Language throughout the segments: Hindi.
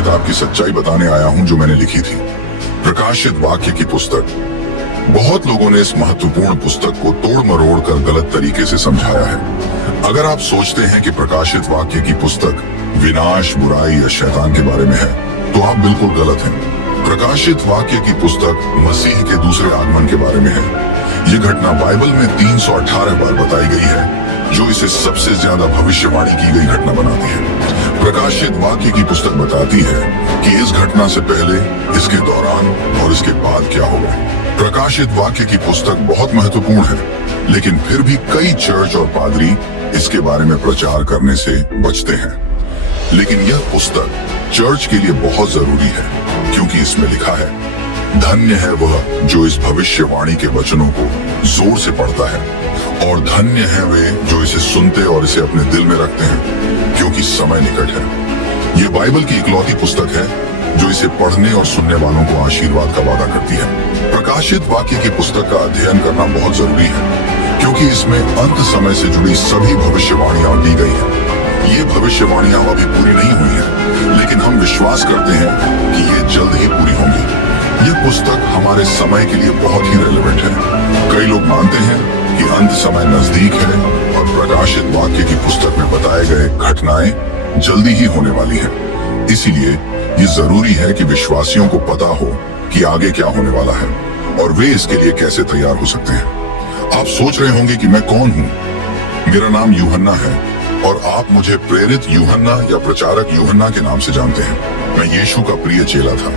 किताब की सच्चाई बताने आया हूं जो मैंने लिखी थी, प्रकाशित वाक्य की पुस्तक। बहुत लोगों ने इस महत्वपूर्ण पुस्तक को तोड़ मरोड़ कर गलत तरीके से समझाया है। अगर आप सोचते हैं कि प्रकाशित वाक्य की पुस्तक विनाश, बुराई या शैतान के बारे में है, तो आप बिल्कुल गलत हैं। प्रकाशित वाक्य की पुस्तक मसीह के दूसरे आगमन के बारे में है। ये घटना बाइबल में 318 बार बताई गई है, जो इसे सबसे ज्यादा भविष्यवाणी की गई घटना बनाती है। प्रकाशित वाक्य की पुस्तक बताती है कि इस घटना से पहले, इसके दौरान और इसके बाद क्या होगा। प्रकाशित वाक्य की पुस्तक बहुत महत्वपूर्ण है, लेकिन फिर भी कई चर्च और पादरी इसके बारे में प्रचार करने से बचते हैं। लेकिन यह पुस्तक चर्च के लिए बहुत जरूरी है, क्योंकि इसमें लिखा है, धन्य है वह जो इस भविष्यवाणी के वचनों को जोर से पढ़ता है, और धन्य है वे जो इसे सुनते और इसे अपने दिल में रखते हैं, क्योंकि समय निकट है। ये बाइबल की इकलौती पुस्तक है जो इसे पढ़ने और सुनने वालों को आशीर्वाद का वादा करती है। प्रकाशित वाक्य की पुस्तक का अध्ययन करना बहुत जरूरी है, क्योंकि इसमें अंत समय से जुड़ी सभी भविष्यवाणियां दी गई हैं। ये भविष्यवाणियां अभी पूरी नहीं हुई हैं, लेकिन हम विश्वास करते हैं कि ये जल्द ही पूरी होंगी। यह पुस्तक हमारे समय के लिए बहुत ही रेलेवेंट है। कई लोग मानते हैं कि अंत समय नजदीक है और प्रकाशित वाक्य की पुस्तक में बताए गए घटनाएं जल्दी ही होने वाली हैं। इसीलिए ये जरूरी है कि विश्वासियों को पता हो कि आगे क्या होने वाला है और वे इसके लिए कैसे तैयार हो सकते हैं। आप सोच रहे होंगे कि मैं कौन हूँ। मेरा नाम यूहन्ना है और आप मुझे प्रेरित यूहन्ना या प्रचारक यूहन्ना के नाम से जानते हैं। मैं यीशु का प्रिय चेला था।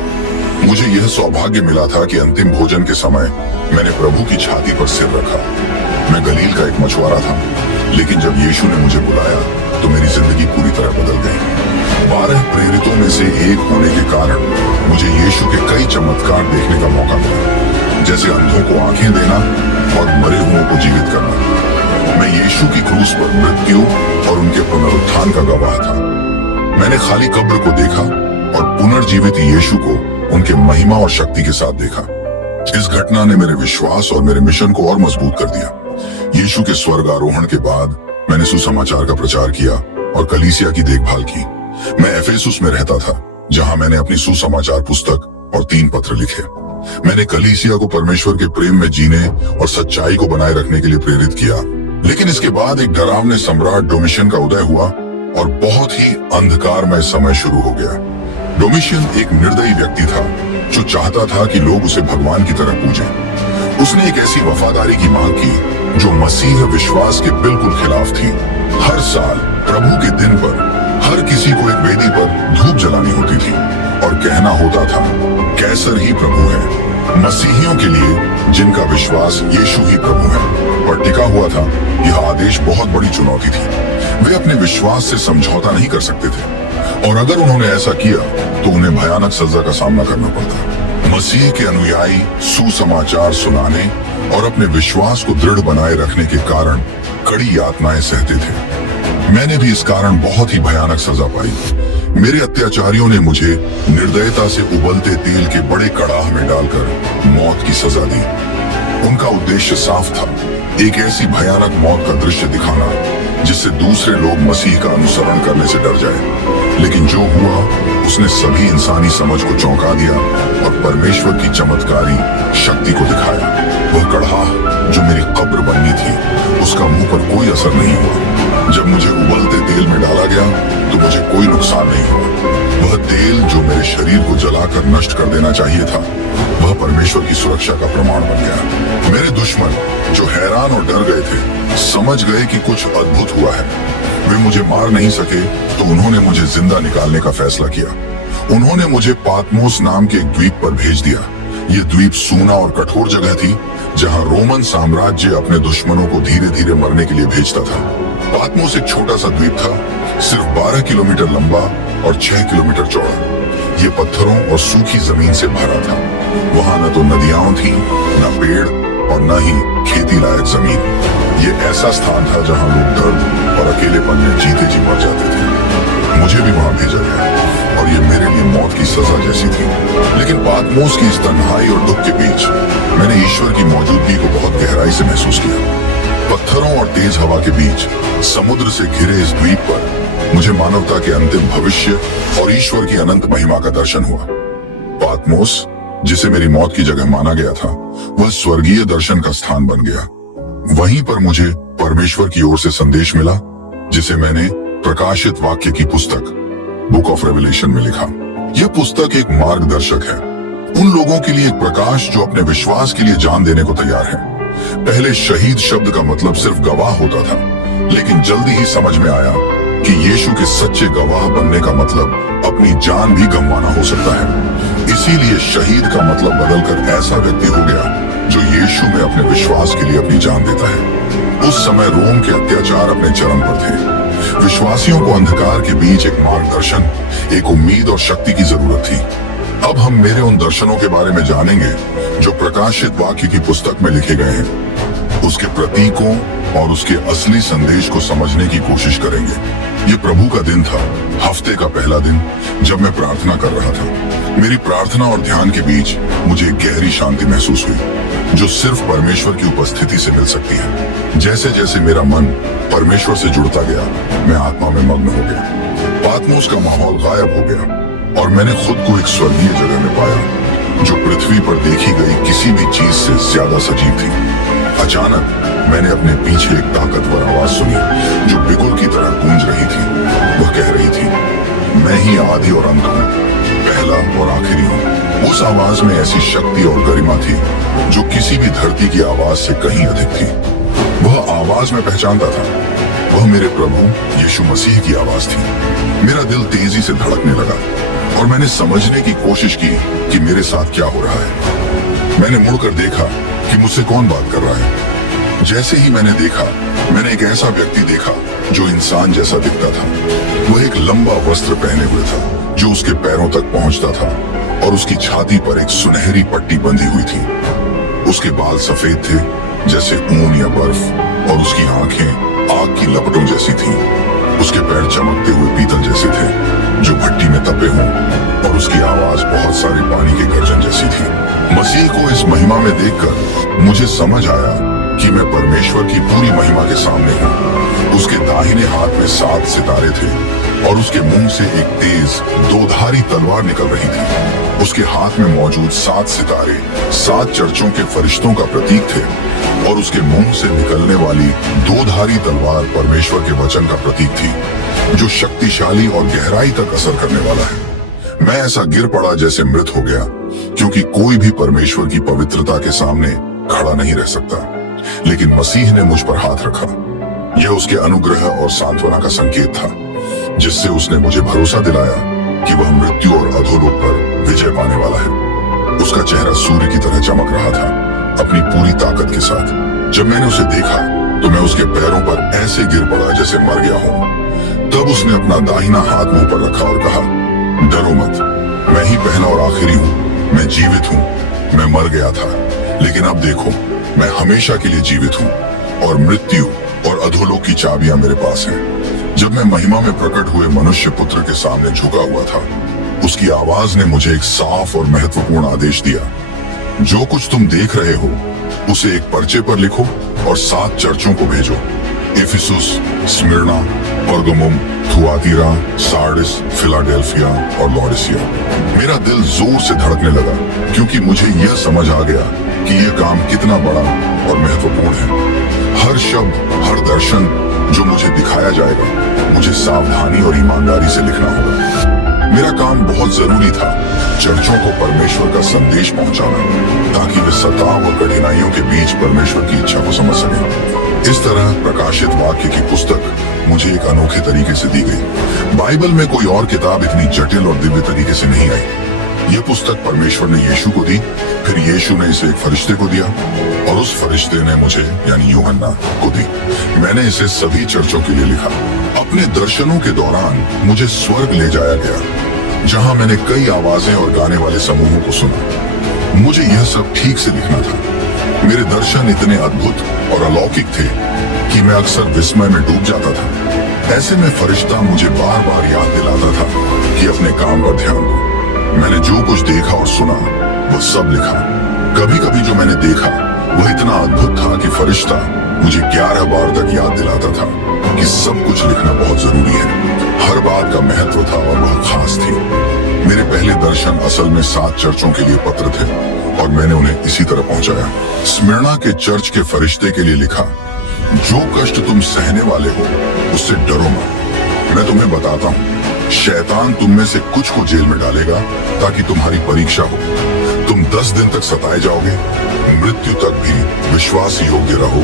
मुझे यह सौभाग्य मिला था कि अंतिम भोजन के समय मैंने प्रभु की छाती पर सिर रखा। मैं गलील का एक मछुआरा था, लेकिन जब यीशु ने मुझे बुलाया तो मेरी जिंदगी पूरी तरह बदल गई। 12 प्रेरितों में से एक होने के कारण मुझे यीशु के कई चमत्कार देखने का मौका मिला, जैसे अंधों को आंखें देना और मरे हुओं को जीवित करना। मैं यीशु की क्रूस पर मृत्यु और उनके पुनरुत्थान का गवाह था। मैंने खाली कब्र को देखा और पुनर्जीवित यीशु को उनके महिमा और शक्ति के साथ देखा। इस घटना ने मेरे विश्वास और मेरे मिशन को और मजबूत कर दिया। यीशु के स्वर्गारोहण के बाद मैंने सुसमाचार का प्रचार किया और कलीसिया की देखभाल की। मैं एफेसुस में रहता था, जहां मैंने अपनी सुसमाचार पुस्तक और 3 पत्र लिखे। मैंने कलीसिया को परमेश्वर के प्रेम में जीने और सच्चाई को बनाए रखने के लिए प्रेरित किया। लेकिन इसके बाद एक डरावने सम्राट डोमिशियन का उदय हुआ और बहुत ही अंधकारमय समय शुरू हो गया। डोमिशियन एक निर्दयी व्यक्ति था जो चाहता था कि लोग उसे भगवान की तरह पूजें। उसने एक ऐसी वफादारी की मांग की जो मसीह विश्वास के बिल्कुल खिलाफ थी। हर साल प्रभु के दिन पर हर किसी को एक वेदी पर धूप जलानी होती थी और कहना होता था, कैसर ही प्रभु है। मसीहियों के लिए जिनका विश्वास यीशु ही प्रभु है पर टिका हुआ था, यह आदेश बहुत बड़ी चुनौती थी। वे अपने विश्वास से समझौता नहीं कर सकते थे, और अगर उन्होंने ऐसा किया तो उन्हें भयानक सजा का सामना करना पड़ता। मसीह के अनुयायी सुसमाचार सुनाने और अपने विश्वास को दृढ़ बनाए रखने के कारण कड़ी यातनाएं सहते थे। मैंने भी इस कारण बहुत ही भयानक सजा पाई। मेरे अत्याचारियों ने मुझे निर्दयता से उबलते तेल के बड़े कड़ाह में डालकर मौत की सजा दी। उनका उद्देश्य साफ था, एक ऐसी भयानक मौत का दृश्य दिखाना जिससे दूसरे लोग मसीह का अनुसरण करने से डर जाए। लेकिन जो हुआ उसने सभी इंसानी समझ को चौंका दिया और परमेश्वर की चमत्कारी शक्ति को दिखाया। वह कड़ाह जो मेरी कब्र बननी थी, उसका मुंह पर कोई असर नहीं हुआ। जब मुझे उबलते तेल में डाला गया तो मुझे कोई नुकसान नहीं हुआ। वह तेल जो मेरे शरीर को जलाकर नष्ट कर देना चाहिए था, वह परमेश्वर की सुरक्षा का प्रमाण बन गया। मेरे दुश्मन जो हैरान और डर गए थे, समझ गए कि कुछ अद्भुत हुआ है। वे मुझे मार नहीं सके तो उन्होंने मुझे जिंदा निकालने का फैसला किया। उन्होंने मुझे पातमोस नाम के एक द्वीप पर भेज दिया। ये द्वीप सूना और कठोर जगह थी, जहां रोमन साम्राज्य अपने दुश्मनों को धीरे धीरे मरने के लिए भेजता था। पातमोस एक छोटा सा द्वीप था, सिर्फ 12 किलोमीटर लंबा और 6 किलोमीटर चौड़ा। ये पत्थरों और सूखी जमीन से भरा था। वहां न तो नदियां थी, न पेड़ और न ही खेती लायक जमीन। ये ऐसा स्थान था जहां लोग दर्द और अकेलेपन में जीते जी मर जाते थे। मुझे भी वहां भेजा गया और ये मेरे लिए मौत की सजा जैसी थी। लेकिन पातमोस की इस तन्हाई और दुख के बीच मैंने ईश्वर की मौजूदगी को बहुत गहराई से महसूस किया। पत्थरों और तेज हवा के बीच समुद्र से घिरे इस द्वीप पर मुझे मानवता के अंतिम भविष्य और ईश्वर की अनंत महिमा का दर्शन हुआ। पातमोस, जिसे मेरी मौत की जगह माना गया था, वह स्वर्गीय दर्शन का स्थान बन गया। वहीं पर मुझे परमेश्वर की ओर से संदेश मिला, जिसे मैंने प्रकाशित वाक्य की पुस्तक बुक ऑफ रेवलेशन में लिखा। यह पुस्तक एक मार्गदर्शक है उन लोगों के लिए, एक प्रकाश जो अपने विश्वास के लिए जान देने को तैयार है। पहले शहीद शब्द का मतलब सिर्फ गवाह होता था, लेकिन जल्दी ही समझ में आया कि यीशु के सच्चे गवाह बनने का मतलब अपनी जान भी गंवाना हो सकता है। इसीलिए शहीद का मतलब बदलकर ऐसा व्यक्ति हो गया जो यीशु में अपने विश्वास के लिए अपनी जान देता है। उस समय रोम के अत्याचार अपने चरम पर थे। विश्वासियों को अंधकार के बीच एक मार्गदर्शन, एक उम्मीद और शक्ति की जरूरत थी। अब हम मेरे उन दर्शनों के बारे में जानेंगे जो प्रकाशित वाक्य की पुस्तक में लिखे गए हैं। उसके प्रतीकों और उसके असली संदेश को समझने की कोशिश करेंगे। ये प्रभु का दिन था, हफ्ते का पहला दिन, जब मैं प्रार्थना कर रहा था। मेरी प्रार्थना और ध्यान के बीच मुझे गहरी शांति महसूस हुई, जो सिर्फ परमेश्वर की उपस्थिति से मिल सकती है। जैसे जैसे मेरा मन परमेश्वर से जुड़ता गया, मैं आत्मा में मग्न हो गया। पातमोस का माहौल गायब हो गया और मैंने खुद को एक स्वर्गीय जगह में पाया, जो पृथ्वी पर देखी गई किसी भी चीज से ज्यादा सजीव थी। अचानक मैंने अपने पीछे एक ताकतवर आवाज सुनी, जो बिगुल की तरह गूंज रही थी। वह कह रही थी, मैं ही आदि और अंत हूँ, पहला और आखिरी हूँ। उस आवाज में ऐसी शक्ति और गरिमा थी जो किसी भी धरती की आवाज से कहीं अधिक थी। वह आवाज मैं पहचानता था, वह मेरे प्रभु यीशु मसीह की आवाज थी। मेरा दिल तेजी से धड़कने लगा और मैंने समझने की कोशिश की कि मेरे साथ क्या हो रहा है। मैंने मुड़कर देखा कि मुझसे कौन बात कर रहा है। जैसे ही मैंने देखा, मैंने एक ऐसा व्यक्ति देखा जो इंसान जैसा दिखता था। वह एक लंबा वस्त्र पहने हुए था जो उसके पैरों तक पहुंचता था और उसकी छाती पर एक सुनहरी पट्टी बंधी हुई थी। उसके बाल सफेद थे जैसे ऊन या बर्फ और उसकी आंखें आग की लपटों जैसी थीं। उसके पैर चमकते हुए पीतल जैसे थे जो भट्टी में तपे हों और उसकी आवाज बहुत सारे पानी के गर्जन जैसी थी। मसीह को इस महिमा में देखकर मुझे समझ आया कि मैं परमेश्वर की पूरी महिमा के सामने हूँ। उसके दाहिने हाथ में 7 सितारे थे और उसके मुंह से एक तेज दोधारी तलवार निकल रही थी। उसके हाथ में मौजूद 7 सितारे 7 चर्चों के फरिश्तों का प्रतीक थे और उसके मुंह से निकलने वाली दोधारी तलवार परमेश्वर के वचन का प्रतीक थी, जो शक्तिशाली और गहराई तक असर करने वाला है। मैं ऐसा गिर पड़ा जैसे मृत हो गया, क्योंकि कोई भी परमेश्वर की पवित्रता के सामने खड़ा नहीं रह सकता। लेकिन मसीह ने मुझ पर हाथ रखा। यह उसके अनुग्रह और सांत्वना का संकेत था, जिससे उसने मुझे भरोसा दिलाया कि वह मृत्यु और अधोलोक पर विजय पाने वाला है। उसका चेहरा सूर्य की तरह चमक रहा था, अपनी पूरी ताकत के साथ। जब मैंने उसे देखा तो मैं उसके पैरों पर ऐसे गिर पड़ा जैसे मर गया हूँ। तब उसने अपना दाहिना हाथ मुंह पर रखा और कहा, डरो मत, मैं ही पहला और आखिरी हूँ। मैं जीवित हूँ। मैं मर गया था, लेकिन अब देखो, मैं हमेशा के लिए जीवित हूँ और मृत्यु और अधोलोक की चाबियां मेरे पास हैं। जब मैं महिमा में प्रकट हुए मनुष्य पुत्र के सामने झुका हुआ था, उसकी आवाज ने मुझे एक साफ और महत्वपूर्ण आदेश दिया। जो कुछ तुम देख रहे हो, उसे एक पर्चे पर लिखो और 7 चर्चों को भेजो, Ephesus, Smyrna, Pergamum, Thyatira, Sardis, Philadelphia और लौडिसिया। मेरा दिल जोर से धड़कने लगा, क्योंकि मुझे यह समझ आ गया कि यह काम कितना बड़ा और महत्वपूर्ण है। हर शब्द, हर दर्शन जो मुझे दिखाया जाएगा, मुझे सावधानी और ईमानदारी से लिखना होगा। मेरा काम बहुत जरूरी था, चर्चों को परमेश्वर का संदेश पहुंचाना, ताकि वे सताव और कठिनाइयों के बीच परमेश्वर की इच्छा को समझ सकें। इस तरह प्रकाशित वाक्य की पुस्तक मुझे एक अनोखे तरीके से दी गई। बाइबल में कोई और किताब इतनी जटिल और दिव्य तरीके से नहीं आई। यह पुस्तक परमेश्वर ने यीशु को दी, फिर यीशु ने इसे एक फरिश्ते को दिया और उस फरिश्ते ने मुझे यानी यूहन्ना को दी। मैंने इसे सभी चर्चों के लिए लिखा। अपने दर्शनों के दौरान मुझे स्वर्ग ले जाया गया, जहां मैंने कई आवाजें और गाने वाले समूहों को सुना। मुझे यह सब ठीक से लिखना था। मेरे दर्शन इतने अद्भुत और अलौकिक थे कि मैं अक्सर विस्मय में डूब जाता था। ऐसे में फरिश्ता मुझे बार बार याद दिलाता था कि अपने काम पर ध्यान दो। मैंने जो कुछ देखा और सुना वह सब लिखा। कभी कभी जो मैंने देखा वह इतना अद्भुत था कि फरिश्ता मुझे 11 बार तक याद दिलाता था कि सब कुछ लिखना बहुत जरूरी है। हर बात का महत्व था और वह खास थी। मेरे पहले दर्शन असल में 7 चर्चों के लिए पत्र थे और मैंने उन्हें इसी तरह पहुंचाया। स्मिर्ना के चर्च के फरिश्ते के लिए लिखा, जो कष्ट तुम सहने वाले हो उससे डरो मत। मैं तुम्हें बताता हूँ, शैतान तुम में से कुछ को जेल में डालेगा ताकि तुम्हारी परीक्षा हो। तुम 10 दिन तक सताए जाओगे, मृत्यु तक भी विश्वास योग्य रहो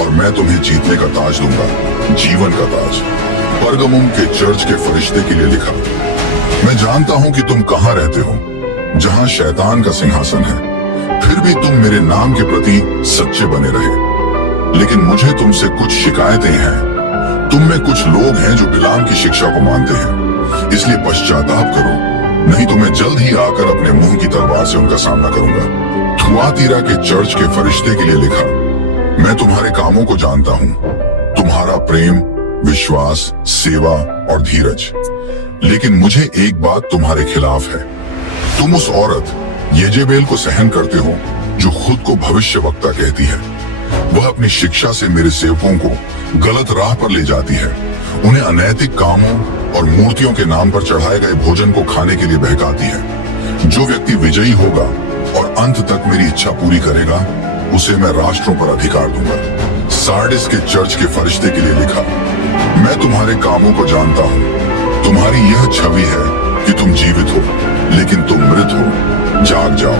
और मैं तुम्हें जीतने का ताज दूंगा, जीवन का ताज। परगमुम के चर्च के फरिश्ते के लिए लिखा, मैं जानता हूं कि तुम कहां रहते हो, जहां शैतान का सिंहासन है, फिर भी तुम मेरे नाम के प्रति सच्चे बने रहे। लेकिन मुझे तुमसे कुछ शिकायतें हैं। तुम में कुछ लोग हैं जो बिलाम की शिक्षा को मानते हैं, इसलिए पश्चाताप करो, नहीं तो मैं जल्द ही आकर अपने मुंह की तलवार से उनका सामना करूंगा। थुआतीरा के चर्च के फरिश्ते के लिए लिखा, मैं तुम्हारे कामों को जानता हूं, तुम्हारा प्रेम, विश्वास, सेवा और धीरज। लेकिन मुझे एक बात तुम्हारे खिलाफ है। तुम उस औरत येजेबेल को सहन करते हो जो खुद को भविष्यवक्ता कहती है। वह अपनी शिक्षा से मेरे सेवकों को गलत राह पर ले जाती है, उन्हें अनैतिक कामों और मूर्तियों के नाम पर चढ़ाए गए भोजन को खाने के लिए बहकाती है। जो व्यक्ति विजयी होगा और अंत तक मेरी इच्छा पूरी करेगा, उसे मैं राष्ट्रों पर अधिकार दूंगा। सार्डिस के चर्च के फरिश्ते के लिए लिखा, मैं तुम्हारे कामों को जानता हूँ। तुम्हारी यह छवि है कि तुम जीवित हो, लेकिन तुम मृत हो। जाग जाओ,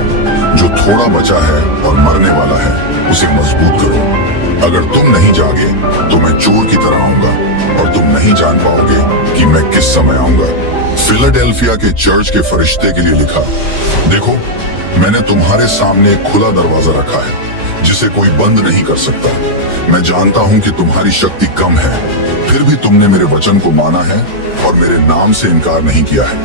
जो थोड़ा बचा है और मरने वाला है उसे मजबूत करो। अगर तुम नहीं जागे तो मैं चोर की तरह आऊंगा और तुम नहीं जान पाओगे कि मैं किस समय आऊंगा। फिलाडेल्फिया के चर्च के फरिश्ते के लिए लिखा, देखो, मैंने तुम्हारे सामने एक खुला दरवाजा रखा है जिसे कोई बंद नहीं कर सकता। मैं जानता हूं कि तुम्हारी शक्ति कम है, फिर भी तुमने मेरे वचन को माना है और मेरे नाम से इनकार नहीं किया है,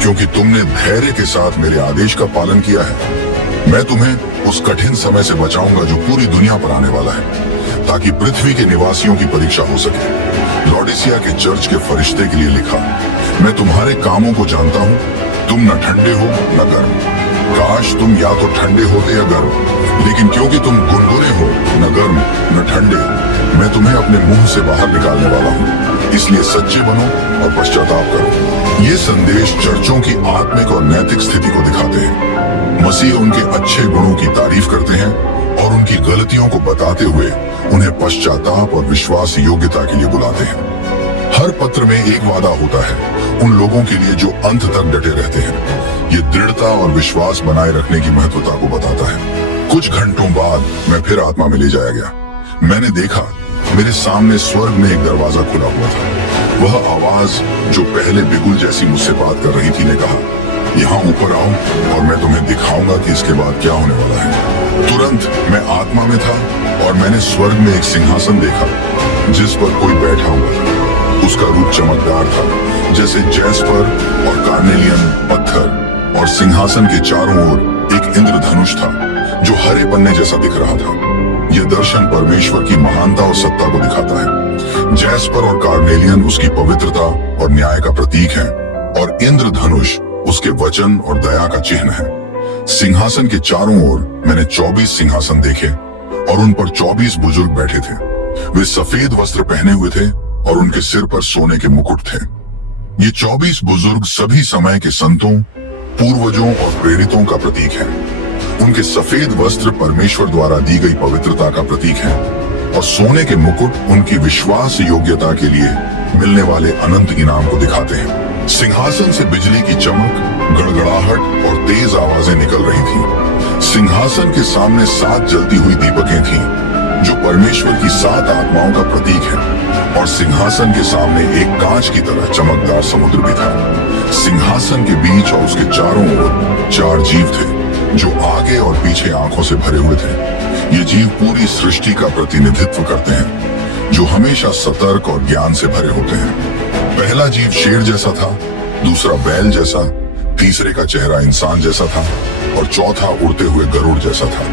क्योंकि तुमने धैर्य के साथ मेरे आदेश का पालन किया है। मैं तुम्हें उस कठिन समय से बचाऊंगा जो पूरी दुनिया पर आने वाला है, ताकि पृथ्वी के निवासियों की परीक्षा हो सके। लौडीसिया के चर्च के फरिश्ते के लिए लिखा, मैं तुम्हारे कामों को जानता हूँ, तुम न ठंडे हो न गर्म। काश तुम या तो ठंडे होते या गर्म, लेकिन क्योंकि तुम गुनगुने हो, न गर्म न ठंडे, मैं तुम्हें अपने मुंह से बाहर निकालने वाला हूँ। इसलिए सच्चे बनो और पश्चाताप करो। ये संदेश चर्चों की आत्मिक और नैतिक स्थिति को दिखाते हैं। मसीह उनके अच्छे गुणों की तारीफ करते हैं और उनकी गलतियों को बताते हुए उन्हें पश्चाताप और विश्वास योग्यता के लिए बुलाते हैं। हर पत्र में एक वादा होता है उन लोगों के लिए जो अंत तक डटे रहते हैं। ये दृढ़ता और विश्वास बनाए रखने की महत्वता को बताता है। कुछ घंटों बाद मैं फिर आत्मा में ले जाया गया। मैंने देखा, मेरे सामने स्वर्ग में एक दरवाजा खुला हुआ था। वह आवाज जो पहले बिगुल जैसी मुझसे बात कर रही थी ने कहा, यहाँ ऊपर आओ और मैं तुम्हें दिखाऊंगा कि इसके बाद क्या होने वाला है। तुरंत मैं आत्मा में था और मैंने स्वर्ग में एक सिंहासन देखा जिस पर कोई बैठा हुआ था। उसका रूप चमकदार था, जैसे जैस्पर और कार्नेलियन पत्थर, और सिंहासन के चारों ओर एक इंद्रधनुष था जो हरे पन्ने जैसा दिख रहा था। यह दर्शन परमेश्वर की महानता और सत्ता को दिखाता है। जैस्पर और कार्नेलियन उसकी पवित्रता और न्याय का प्रतीक है, और इंद्रधनुष उसके वचन और दया का चिन्ह है। सिंहासन के चारों ओर मैंने 24 सिंहासन देखे और उन पर 24 बुजुर्ग बैठे थे। वे सफेद वस्त्र पहने हुए थे और उनके सिर पर सोने के मुकुट थे। ये 24 बुजुर्ग सभी समय के संतों, पूर्वजों और प्रेरितों का प्रतीक है। उनके सफेद वस्त्र परमेश्वर द्वारा दी गई पवित्रता का प्रतीक है और सोने के मुकुट उनकी विश्वास योग्यता के लिए मिलने वाले अनंत इनाम को दिखाते हैं। सिंहासन से बिजली की चमक, गड़गड़ाहट और तेज आवाजें निकल रही थी। सिंहासन के सामने 7 जलती हुई दीपकें थीं, जो परमेश्वर की 7 आत्माओं का प्रतीक है, और सिंहासन के सामने एक कांच की तरह चमकदार समुद्र भी था। सिंहासन के बीच और उसके चारों ओर 4 जीव थे जो आगे और पीछे आंखों से भरे हुए थे। ये जीव पूरी सृष्टि का प्रतिनिधित्व करते हैं, जो हमेशा सतर्क और ज्ञान से भरे होते हैं। पहला जीव शेर जैसा था, दूसरा बैल जैसा, तीसरे का चेहरा इंसान जैसा था और चौथा उड़ते हुए गरुड़ जैसा था।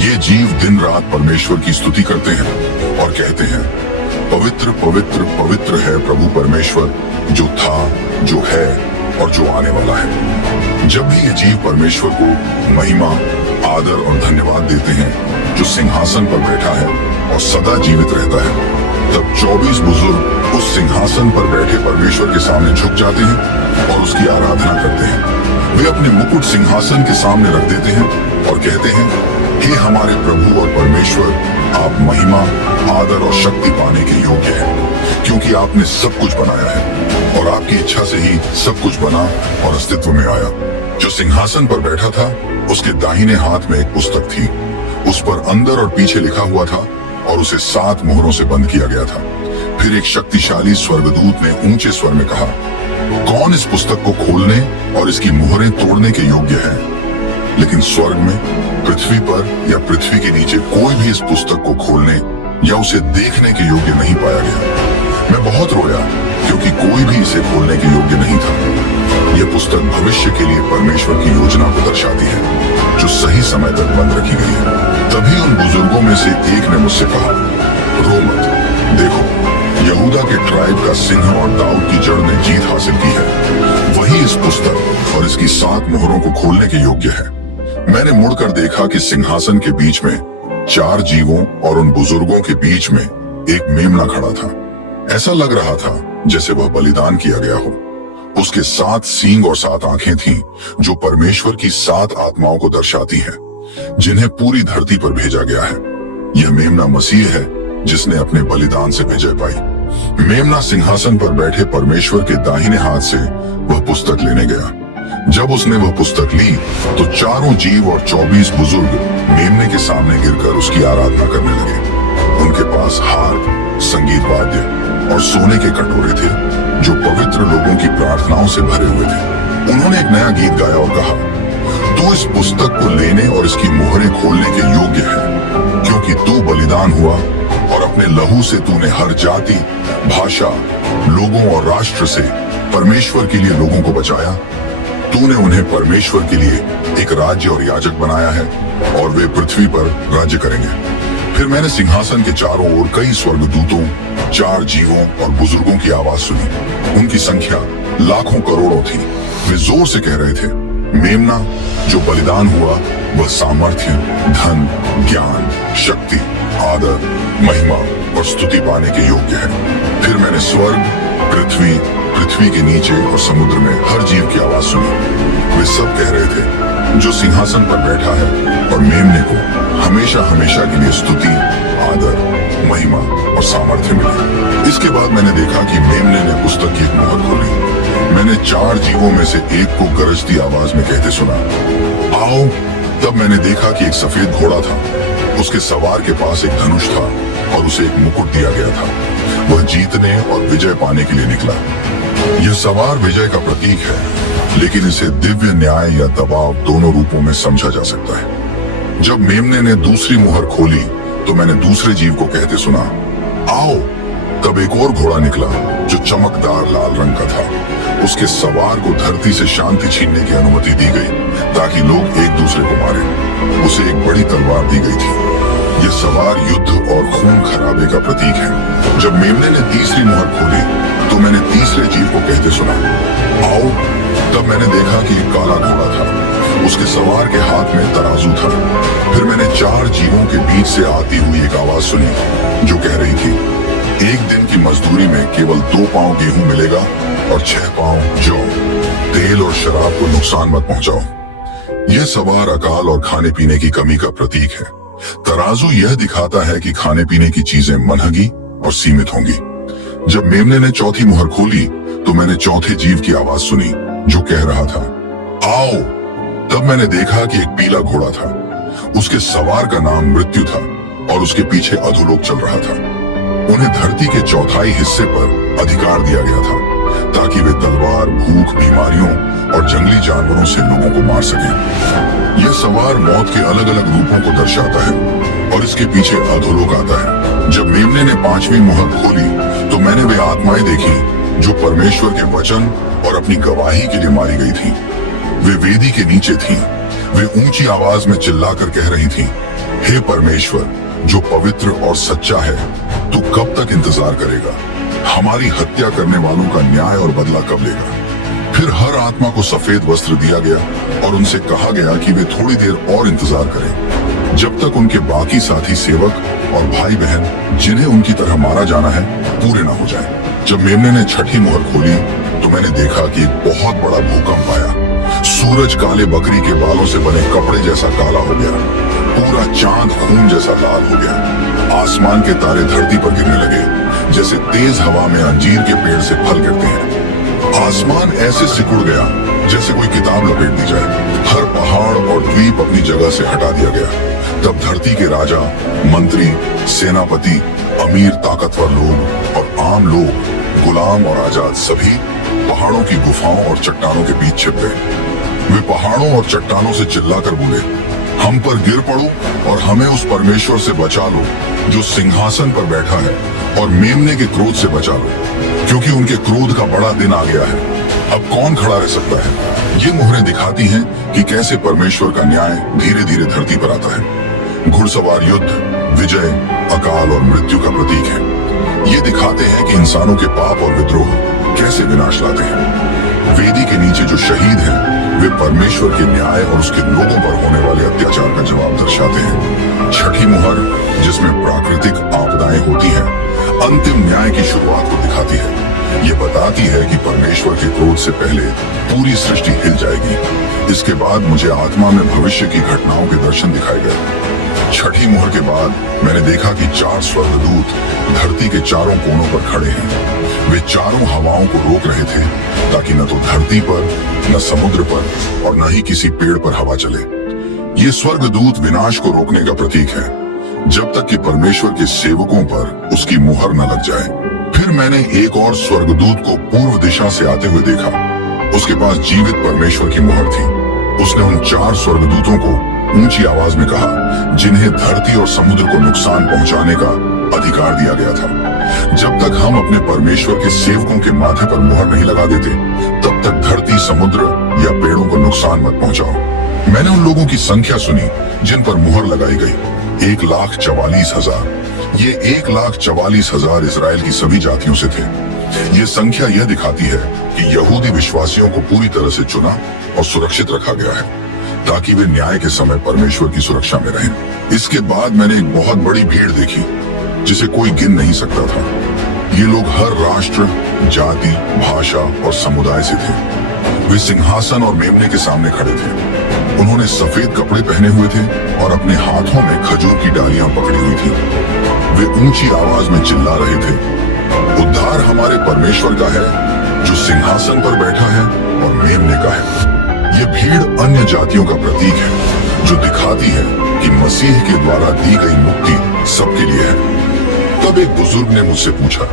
ये जीव दिन रात परमेश्वर की स्तुति करते हैं और कहते हैं, पवित्र पवित्र पवित्र है प्रभु परमेश्वर, जो था, जो है और जो आने वाला है। जब भी ये जीव परमेश्वर को महिमा, आदर और धन्यवाद देते हैं जो सिंहासन पर बैठा है और सदा जीवित रहता है, तब 24 बुजुर्ग उस सिंहासन पर बैठे परमेश्वर के सामने झुक जाते हैं और उसकी आराधना करते हैं। वे अपने मुकुट सिंहासन के सामने रख देते हैं और कहते हैं, हे हमारे प्रभु और परमेश्वर, आप महिमा, आदर और शक्ति पाने के योग्य हैं, क्योंकि आपने सब कुछ बनाया है और आपकी इच्छा से ही सब कुछ बना और अस्तित्व में आया। जो सिंहासन पर बैठा था उसके दाहिने हाथ में एक पुस्तक थी। उस पर अंदर और पीछे लिखा हुआ था और उसे 7 मोहरों से बंद किया गया था। फिर एक शक्तिशाली स्वर्गदूत ने ऊंचे स्वर में कहा, कौन इस पुस्तक को खोलने और इसकी मोहरें तोड़ने के योग्य है? लेकिन स्वर्ग में, पृथ्वी पर या पृथ्वी के नीचे कोई भी इस पुस्तक को खोलने या उसे देखने के योग्य नहीं पाया गया। मैं बहुत रोया क्योंकि कोई भी इसे खोलने के योग्य नहीं था। यह पुस्तक भविष्य के लिए परमेश्वर की योजना को दर्शाती है, जो सही समय तक बंद रखी गई है। तभी उन बुजुर्गों में से एक ने मुझसे कहा, रो मत, देखो यहूदा के ट्राइब का सिंह और दाऊद की जड़ ने जीत हासिल की है। वही इस पुस्तक और इसकी 7 मोहरों को खोलने के योग्य है। मैंने मुड़कर देखा कि सिंहासन के बीच में 4 जीवों और उन बुजुर्गों के बीच में एक मेमना खड़ा था। ऐसा लग रहा था जैसे वह बलिदान किया गया हो। उसके 7 सींग और 7 आंखें थीं, जो परमेश्वर की 7 आत्माओं को दर्शाती हैं, जिन्हें पूरी धरती पर भेजा गया है। यह मेमना मसीह है, जिसने अपने बलिदान से विजय पाई। मेमना सिंहासन पर बैठे परमेश्वर के दाहिने हाथ से वह पुस्तक लेने गया। जब उसने वह पुस्तक ली तो चारों जीव और 24 बुजुर्ग मेमने के सामने गिरकर उसकी आराधना करने लगे। उनके पास हार्प, संगीत वाद्य और सोने के कटोरे थे, जो पवित्र लोगों की प्रार्थनाओं से भरे हुए थे। उन्होंने एक नया गीत गाया और कहा, तू इस पुस्तक को लेने और इसकी मोहरें खोलने के योग्य है, क्योंकि तू बलिदान हुआ और अपने लहू से तूने हर जाति, भाषा, लोगों और राष्ट्र से परमेश्वर के लिए लोगों को बचाया। तूने उन्हें परमेश्वर के लिए एक राज्य और याजक बनाया है और वे पृथ्वी पर राज्य करेंगे। फिर मैंने सिंहासन के चारों ओर कई स्वर्गदूतों, 4 जीवों और बुजुर्गों की आवाज सुनी। उनकी संख्या लाखों करोड़ों थी। वे जोर से कह रहे थे, मेमना जो बलिदान हुआ वह सामर्थ्य, धन, ज्ञान, शक्ति, आदर, महिमा और स्तुति पाने के योग्य है। फिर मैंने स्वर्ग, पृथ्वी, पृथ्वी के नीचे और समुद्र में हर जीव की आवाज सुनी। वे सब कह रहे थे, जो सिंहासन पर बैठा है और मेमने को हमेशा हमेशा के लिए स्तुति, आदर, महिमा और सामर्थ्य मिले। इसके बाद मैंने देखा कि मेमने ने पुस्तक की एक मोहर खोली। मैंने 4 जीवों में से एक को गरजती आवाज में कहते सुना, आओ। तब मैंने देखा कि एक सफेद घोड़ा था। उसके सवार के पास एक धनुष था और उसे एक मुकुट दिया गया था। वह जीतने और विजय पाने के लिए निकला। यह सवार विजय का प्रतीक है, लेकिन इसे दिव्य न्याय या दबाव दोनों रूपों में समझा जा सकता है। जब मेमने ने दूसरी मुहर खोली तो मैंने दूसरे जीव को कहते सुना, आओ। तब एक और घोड़ा निकला जो चमकदार लाल रंग का था। उसके सवार को धरती से शांति छीनने की अनुमति दी गई ताकि लोग एक दूसरे को मारें। उसे एक बड़ी तलवार दी गई थी। यह सवार युद्ध और खून खराबे का प्रतीक है। जब मेमने ने तीसरी मुहर खोली तो मैंने तीसरे जीव को कहते सुना, आओ। तब मैंने देखा कि एक काला घोड़ा था। उसके सवार के हाथ में तराजू था। फिर मैंने 4 जीवों के बीच से आती हुई एक आवाज सुनी जो कह रही थी, एक दिन की मजदूरी में केवल 2 पांव गेहूं मिलेगा और 6 पांव जौ। तेल और शराब को नुकसान मत पहुंचाओ। यह सवार अकाल और खाने पीने की कमी का प्रतीक है। तराजू यह दिखाता है कि खाने पीने की चीजें मनहगी और सीमित होंगी। जब मेमने ने चौथी मुहर खोली तो मैंने चौथे जीव की आवाज सुनी जो कह रहा था, आओ। तब मैंने देखा कि एक पीला घोड़ा था। उसके सवार का नाम मृत्यु था और उसके पीछे अधोलोक चल रहा था। उन्हें धरती के चौथाई हिस्से पर अधिकार दिया गया था ताकि वे तलवार, भूख, बीमारियों और जंगली जानवरों से लोगों को मार सकें। यह सवार मौत के अलग अलग रूपों को दर्शाता है और इसके पीछे अधोलोक आता है। जब मेमने ने 5वीं मुहर खोली तो मैंने वे आत्माएं देखी जो परमेश्वर के वचन और अपनी गवाही के लिए मारी गई थी। वे वेदी के नीचे थीं। वे ऊंची आवाज में चिल्लाकर कह रही थीं, हे परमेश्वर जो पवित्र और सच्चा है, तू कब तक इंतजार करेगा? हमारी हत्या करने वालों का न्याय और बदला कब लेगा? फिर हर आत्मा को सफेद वस्त्र दिया गया और उनसे कहा गया कि वे थोड़ी देर और इंतजार करें। जब तक उनके बाकी साथी सेवक और भाई बहन जिन्हें उनकी तरह मारा जाना है पूरे ना हो जाए। जब मेमने ने छठी मुहर खोली तो मैंने देखा कि एक बहुत बड़ा भूकंप आया। सूरज काले बकरी के बालों से बने कपड़े जैसा काला हो गया, पूरा चांद खून जैसा लाल हो गया। आसमान के तारे धरती पर गिरने लगे जैसे तेज हवा में अंजीर के पेड़ से फल गिरते हैं। आसमान ऐसे सिकुड़ गया जैसे कोई किताब लपेट दी जाए। हर पहाड़ और द्वीप अपनी जगह से हटा दिया गया। तब धरती के राजा, मंत्री, सेनापति, अमीर ताकतवर लोग और आम लोग, गुलाम और आजाद सभी पहाड़ों की गुफाओं और चट्टानों के बीच छिप गए। वे पहाड़ों और चट्टानों से चिल्लाकर बोले, हम पर गिर पड़ो और हमें उस परमेश्वर से बचा लो जो सिंहासन पर बैठा है, और मेमने के क्रोध से बचा लो, क्योंकि उनके क्रोध का बड़ा दिन आ गया है। अब कौन खड़ा रह सकता है? ये मोहरें दिखाती हैं कि कैसे परमेश्वर का न्याय धीरे धीरे धरती पर आता है। घुड़सवार युद्ध, विजय, अकाल और मृत्यु का प्रतीक है। ये दिखाते हैं कि इंसानों के पाप और विद्रोह कैसे विनाश लाते हैं। वेदी के नीचे जो शहीद हैं, वे परमेश्वर के न्याय और उसके लोगों पर होने वाले अत्याचार का जवाब दर्शाते हैं। छठी मुहर, जिसमें प्राकृतिक आपदाएं होती हैं, अंतिम न्याय की शुरुआत को दिखाती है। ये बताती है कि परमेश्वर के क्रोध से पहले पूरी सृष्टि हिल जाएगी। इसके बाद मुझे आत्मा में भविष्य की घटनाओं के दर्शन दिखाए गए। छठी मुहर के बाद मैंने देखा कि 4 स्वर्गदूत धरती के चारों कोनों पर खड़े हैं। वे चारों हवाओं को रोक रहे थे ताकि न तो धरती पर, न समुद्र पर और न ही किसी पेड़ पर हवा चले। ये स्वर्गदूत विनाश को रोकने का प्रतीक है, जब तक कि परमेश्वर के सेवकों पर उसकी मुहर न लग जाए। फिर मैंने एक और स्वर्गदूत को पूर्व दिशा से आते हुए देखा। उसके पास जीवित परमेश्वर की मुहर थी। उसने उन 4 स्वर्गदूतों को ऊंची आवाज में कहा, जिन्हें धरती और समुद्र को नुकसान पहुंचाने का अधिकार दिया गया था। जब तक हम अपने परमेश्वर के सेवकों के माथे पर मुहर नहीं लगा देते, तब तक धरती, समुद्र या पेड़ों को नुकसान मत पहुंचाओ। मैंने उन लोगों की संख्या सुनी जिन पर मुहर लगाई गई, 1,44,000। ये 1,44,000 इजराइल की सभी जातियों से थे। ये संख्या यह दिखाती है कि यहूदी विश्वासियों को पूरी तरह से चुना और सुरक्षित रखा गया है, ताकि वे न्याय के समय परमेश्वर की सुरक्षा में रहें। इसके बाद मैंने एक बहुत बड़ी भीड़ देखी जिसे कोई गिन नहीं सकता था। ये लोग हर राष्ट्र, जाति, भाषा और समुदाय से थे। वे सिंहासन और मेमने के सामने खड़े थे। उन्होंने सफेद कपड़े पहने हुए थे और अपने हाथों में खजूर की डालियां पकड़ी हुई थी। वे ऊंची आवाज में चिल्ला रहे थे, उद्धार हमारे परमेश्वर का है जो सिंहासन पर बैठा है और मेमने का है। ये भीड़ अन्य जातियों का प्रतीक है, जो दिखाती है कि मसीह के द्वारा दी गई मुक्ति सबके लिए है। तब एक बुजुर्ग ने मुझसे पूछा,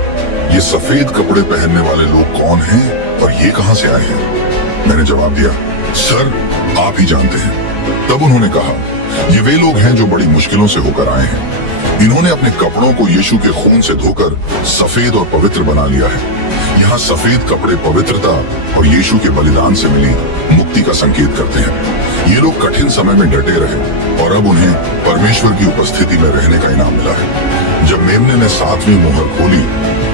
ये सफेद कपड़े पहनने वाले लोग कौन हैं और ये कहां से आए हैं? मैंने जवाब दिया, सर आप ही जानते हैं। तब उन्होंने कहा, ये वे लोग हैं जो बड़ी मुश्किलों से होकर आए हैं। इन्होंने अपने कपड़ों को यीशु के खून से धोकर सफेद और पवित्र बना लिया है। यहाँ सफेद कपड़े पवित्रता और यीशु के बलिदान से मिली मुक्ति का संकेत करते हैं। ये लोग कठिन समय में डटे रहे और अब उन्हें परमेश्वर की उपस्थिति में रहने का इनाम मिला है। जब मेमने ने 7वीं मुहर खोली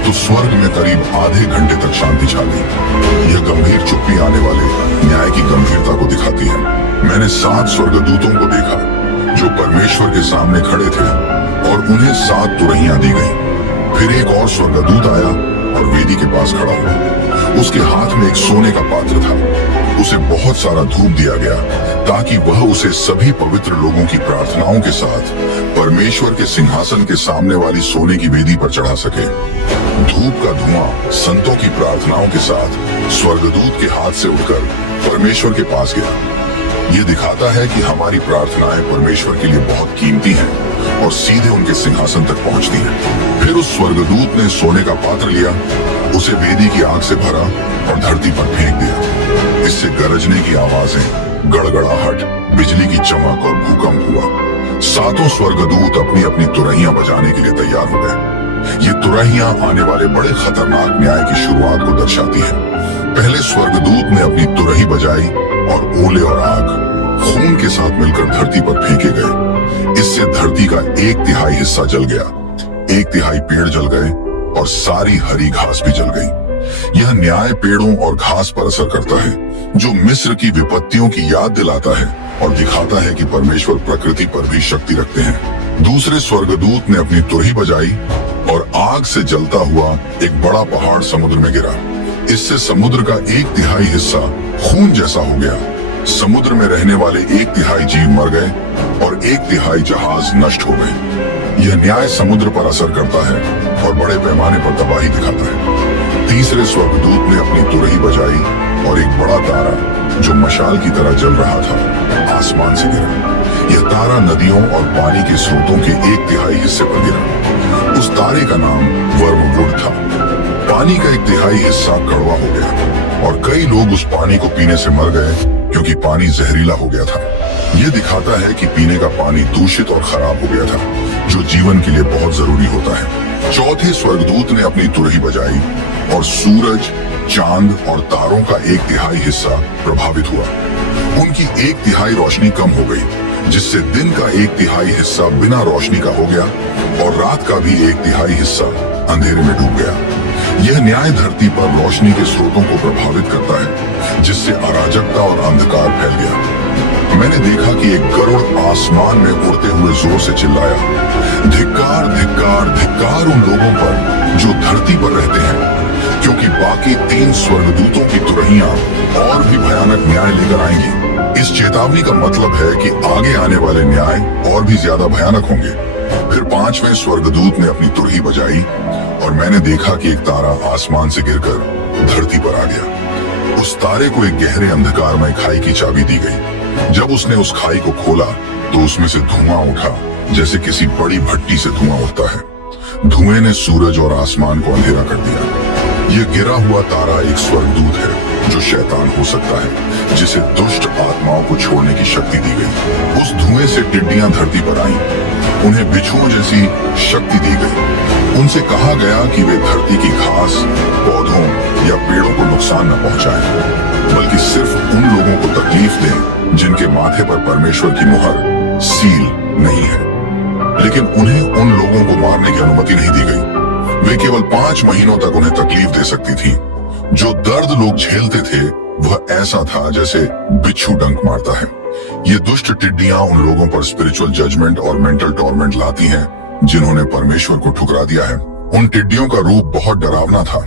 तो स्वर्ग में करीब आधे घंटे तक शांति छा गई। यह गंभीर चुप्पी आने वाले न्याय की गंभीरता को दिखाती है। मैंने 7 स्वर्गदूतों को देखा जो परमेश्वर के सामने खड़े थे और उन्हें 7 तुरहियां दी गई। फिर एक और स्वर्गदूत आया और वेदी के पास खड़ा हुआ। उसके हाथ में एक सोने का पात्र था। उसे बहुत सारा धूप दिया गया ताकि वह उसे सभी पवित्र लोगों की प्रार्थनाओं के साथ परमेश्वर के सिंहासन के सामने वाली सोने की वेदी पर चढ़ा सके। धूप का धुआं संतों की प्रार्थनाओं के साथ स्वर्गदूत के हाथ से उठकर परमेश्वर के पास गया। ये दिखाता है कि हमारी प्रार्थनाएं परमेश्वर के लिए बहुत कीमती हैं और सीधे उनके सिंहासन तक पहुंचती हैं। फिर उस स्वर्गदूत ने सोने का पात्र लिया, उसे वेदी की आग से भरा और धरती पर फेंक दिया। इससे गरजने की आवाजें, गड़गड़ाहट, बिजली की चमक और भूकंप हुआ। 7 स्वर्गदूत अपनी अपनी तुरहियां बजाने के लिए तैयार हो गए। ये तुरहियां आने वाले बड़े खतरनाक न्याय की शुरुआत को दर्शाती है। पहले स्वर्गदूत ने अपनी तुरही बजाई और ओले और आग खून के साथ मिलकर धरती पर फेंके गए। इससे धरती का 1/3 हिस्सा जल गया, 1/3 पेड़ जल गए और सारी हरी घास भी जल गई। यह न्याय पेड़ों और घास पर असर करता है जो मिस्र की विपत्तियों की याद दिलाता है और दिखाता है कि परमेश्वर प्रकृति पर भी शक्ति रखते हैं। दूसरे स्वर्गदूत ने अपनी तुरही बजाई और आग से जलता हुआ एक बड़ा पहाड़ समुद्र में गिरा। इससे समुद्र का 1/3 हिस्सा खून जैसा हो गया। समुद्र में रहने वाले 1/3 जीव मर गए और 1/3 जहाज नष्ट हो गए। यह न्याय समुद्र पर असर करता है और बड़े पैमाने पर तबाही दिखाता है। तीसरे स्वर्गदूत ने अपनी तुरही बजाई और एक बड़ा तारा जो मशाल की तरह जल रहा था आसमान से गिरा। यह तारा नदियों और पानी के स्रोतों के 1/3 हिस्से पर गिरा। उस तारे का नाम वर्मवुड था। पानी का 1/3 हिस्सा कड़वा हो गया और कई लोग उस पानी को पीने से मर गए क्योंकि पानी जहरीला हो गया था। यह दिखाता है कि पीने का पानी दूषित और खराब हो गया था, जो जीवन के लिए बहुत जरूरी होता है। चौथे स्वर्गदूत ने अपनी तुरही बजाई और सूरज, चांद और तारों का 1/3 हिस्सा प्रभावित हुआ। उनकी 1/3 रोशनी कम हो गई, जिससे दिन का 1/3 हिस्सा बिना रोशनी का हो गया और रात का भी 1/3 हिस्सा अंधेरे में डूब गया। यह न्याय धरती पर रोशनी के स्रोतों को प्रभावित करता है, जिससे अराजकता और अंधकार फैल गया। मैंने देखा कि एक गरुड़ आसमान में उड़ते हुए जोर से चिल्लाया, धिक्कार धिक्कार धिक्कार उन लोगों पर जो धरती पर रहते हैं, क्योंकि बाकी 3 स्वर्गदूतों की तुरहियां और भी भयानक न्याय लेकर आएंगी। इस चेतावनी का मतलब है कि आगे आने वाले न्याय और भी ज्यादा भयानक होंगे। फिर 5वें स्वर्गदूत ने अपनी तुरही बजाई और मैंने देखा कि एक तारा आसमान से गिरकर धरती पर आ गया। उस तारे को एक गहरे अंधकारमय खाई की चाबी दी गई। जब उसने उस खाई को खोला तो उसमें से धुआं उठा, जैसे किसी बड़ी भट्टी से धुआं उठता है। धुएं ने सूरज और आसमान को अंधेरा कर दिया। यह गिरा हुआ तारा एक स्वर्गदूत है जो शैतान हो सकता है, जिसे दुष्ट आत्माओं को छोड़ने की शक्ति दी गई। उस धुएं से टिड्डियां धरती पर आईं, उन्हें बिच्छुओं जैसी शक्ति दी गई। उनसे कहा गया कि वे धरती की घास, पौधों या पेड़ों को नुकसान न पहुंचाएं, बल्कि सिर्फ उन लोगों को तकलीफ दें जिनके माथे पर परमेश्वर की मुहर सील नहीं है। लेकिन उन्हें उन लोगों को मारने की अनुमति नहीं दी गई। वे केवल 5 महीनों तक उन्हें तकलीफ दे सकती थी। जो दर्द लोग झेलते थे वह ऐसा था जैसे बिच्छू डंक मारता है। ये दुष्ट टिड्डियां उन लोगों पर स्पिरिचुअल जजमेंट और मेंटल टॉर्मेंट लाती हैं जिन्होंने परमेश्वर को ठुकरा दिया है। उन टिड्डियों का रूप बहुत डरावना था।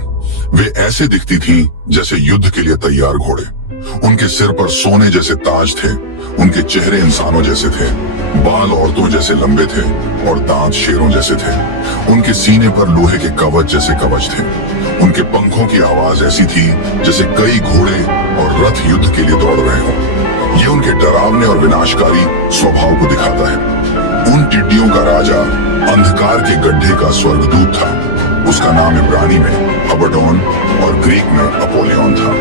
वे ऐसे दिखती थीं जैसे युद्ध के लिए तैयार घोड़े। उनके सिर पर सोने जैसे ताज थे, उनके चेहरे इंसानों जैसे थे, बाल औरतों जैसे लंबे थे और दांत शेरों जैसे थे। उनके सीने पर लोहे के कवच जैसे कवच थे। उनके पंखों की आवाज ऐसी थी जैसे कई घोड़े और रथ युद्ध के लिए दौड़ रहे हों। ये उनके डरावने और विनाशकारी स्वभाव को दिखाता है। उन टिड्डियों का राजा अंधकार के गड्ढे का स्वर्गदूत था। उसका नाम इब्रानी में अबडोन और ग्रीक में अपोलियन था।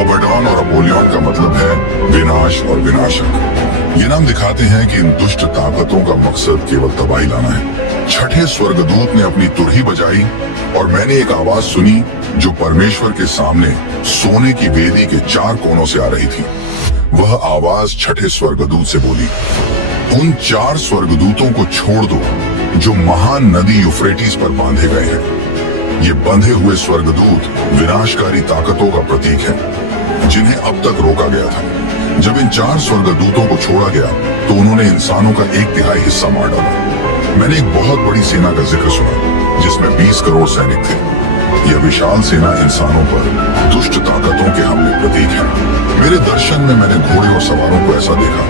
अबडोन और अपोलियन का मतलब है विनाश और विनाशक। ये नाम दिखाते हैं कि इन दुष्ट ताकतों का मकसद केवल तबाही लाना है। छठे स्वर्गदूत ने अपनी तुरही बजाई और मैंने एक आवाज सुनी जो परमेश्वर के सामने सोने की वेदी के 4 कोनों से आ रही थी। वह आवाज छठे स्वर्गदूत से बोली, उन 4 स्वर्गदूतों को छोड़ दो जो महान नदी यूफ्रेटिस पर बांधे गए हैं। ये बंधे हुए स्वर्गदूत विनाशकारी ताकतों का प्रतीक है जिन्हें अब तक रोका गया था। जब इन 4 स्वर्गदूतों को छोड़ा गया तो उन्होंने इंसानों का 1/3 हिस्सा मार डाला। मैंने एक बहुत बड़ी सेना का जिक्र सुना जिसमें 20 करोड़ सैनिक थे। यह विशाल सेना इंसानों पर दुष्ट ताकतों के हमले प्रतीक है। मेरे दर्शन में मैंने घोड़े और सवारों को ऐसा देखा।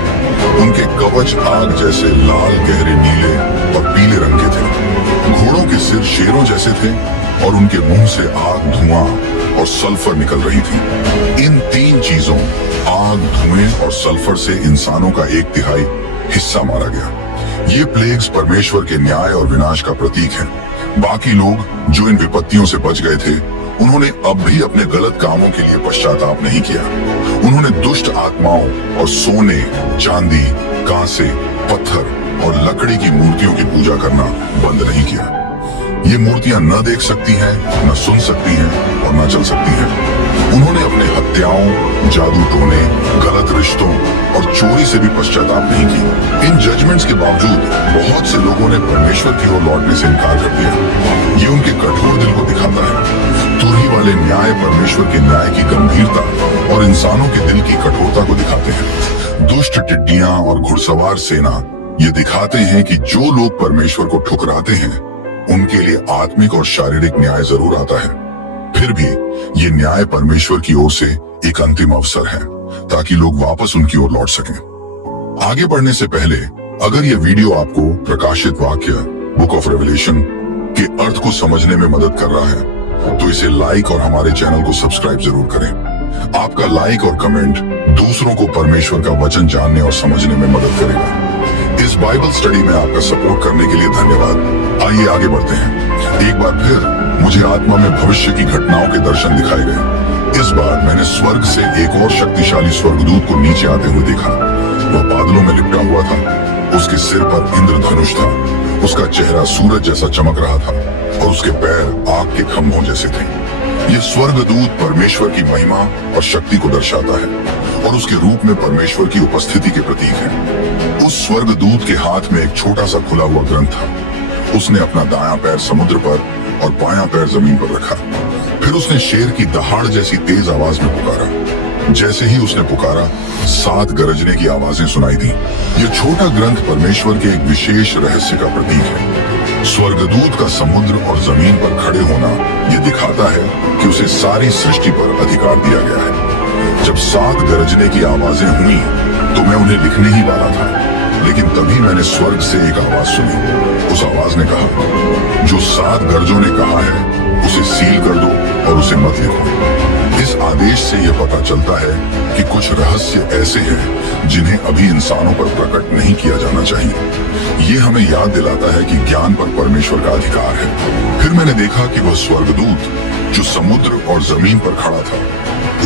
उनके कवच आग जैसे लाल, गहरे नीले और पीले रंग के थे। घोड़ों के सिर शेरों जैसे थे और उनके मुंह से आग, धुआं और सल्फर निकल रही थी। इन 3 चीजों आग, धुएं और सल्फर से इंसानों का 1/3 हिस्सा मारा गया। ये प्लेग्स परमेश्वर के न्याय और विनाश का प्रतीक है। बाकी लोग जो इन विपत्तियों से बच गए थे उन्होंने अब भी अपने गलत कामों के लिए पश्चाताप नहीं किया। उन्होंने दुष्ट आत्माओं और सोने, चांदी, कांसे, पत्थर और लकड़ी की मूर्तियों की पूजा करना बंद नहीं किया। ये मूर्तियां न देख सकती हैं, न सुन सकती हैं और न चल सकती हैं। उन्होंने अपने हत्याओं, जादू टोने, गलत रिश्तों और चोरी से भी पश्चाताप नहीं किया। इन जजमेंट्स के बावजूद बहुत से लोगों ने परमेश्वर की ओर लौटने से इनकार कर दिया। ये उनके कठोर दिल को दिखाता है। तुरही वाले न्याय परमेश्वर के न्याय की गंभीरता और इंसानों के दिल की कठोरता को दिखाते हैं। दुष्ट टिड्डियां और घुड़सवार सेना ये दिखाते हैं कि जो लोग परमेश्वर को ठुकराते हैं उनके लिए आत्मिक और शारीरिक न्याय जरूर आता है। फिर भी ये न्याय परमेश्वर की ओर से एक अंतिम अवसर है ताकि लोग वापस उनकी ओर लौट सकें। आगे बढ़ने से पहले अगर ये वीडियो आपको प्रकाशित वाक्य बुक ऑफ रेवलेशन के अर्थ को समझने में मदद कर रहा है तो इसे लाइक और हमारे चैनल को सब्सक्राइब जरूर करें। आपका लाइक और कमेंट दूसरों को परमेश्वर का वचन जानने और समझने में मदद करेगा। इस बाइबल स्टडी में आपका सपोर्ट करने के लिए धन्यवाद। आइए आगे बढ़ते हैं। एक बार फिर मुझे आत्मा में भविष्य की घटनाओं के दर्शन दिखाए गए। इस बार मैंने स्वर्ग से एक और शक्तिशाली स्वर्गदूत को नीचे आते हुए देखा। वह बादलों में लिपटा हुआ था। उसके सिर पर इंद्रधनुष था। उसका चेहरा सूरज जैसा चमक रहा था और उसके पैर आग के खंभों जैसे थे। ये स्वर्गदूत परमेश्वर की महिमा और शक्ति को दर्शाता है और उसके रूप में परमेश्वर की उपस्थिति के प्रतीक है। उस स्वर्गदूत के हाथ में एक छोटा सा खुला हुआ ग्रंथ था। उसने अपना दायां पैर समुद्र पर और बायां पैर जमीन पर रखा। फिर उसने शेर की दहाड़ जैसी तेज आवाज में पुकारा। जैसे ही उसने पुकारा 7 गरजने की आवाजें सुनाई दी। ये छोटा ग्रंथ परमेश्वर के एक विशेष रहस्य का प्रतीक है। स्वर्गदूत का समुद्र और जमीन पर खड़े होना ये दिखाता है कि उसे सारी सृष्टि पर अधिकार दिया गया है। जब 7 गरजने की आवाजें हुई तो मैं उन्हें लिखने ही वाला था, लेकिन तभी मैंने स्वर्ग से एक आवाज सुनी। उस आवाज ने कहा, जो 7 गर्जों ने कहा है उसे सील कर दो और उसे मत लिखो। इस आदेश से यह पता चलता है कि कुछ रहस्य ऐसे हैं जिन्हें अभी इंसानों पर प्रकट नहीं किया जाना चाहिए। ये हमें याद दिलाता है कि ज्ञान पर परमेश्वर का अधिकार है। फिर मैंने देखा कि वह स्वर्गदूत जो समुद्र और जमीन पर खड़ा था,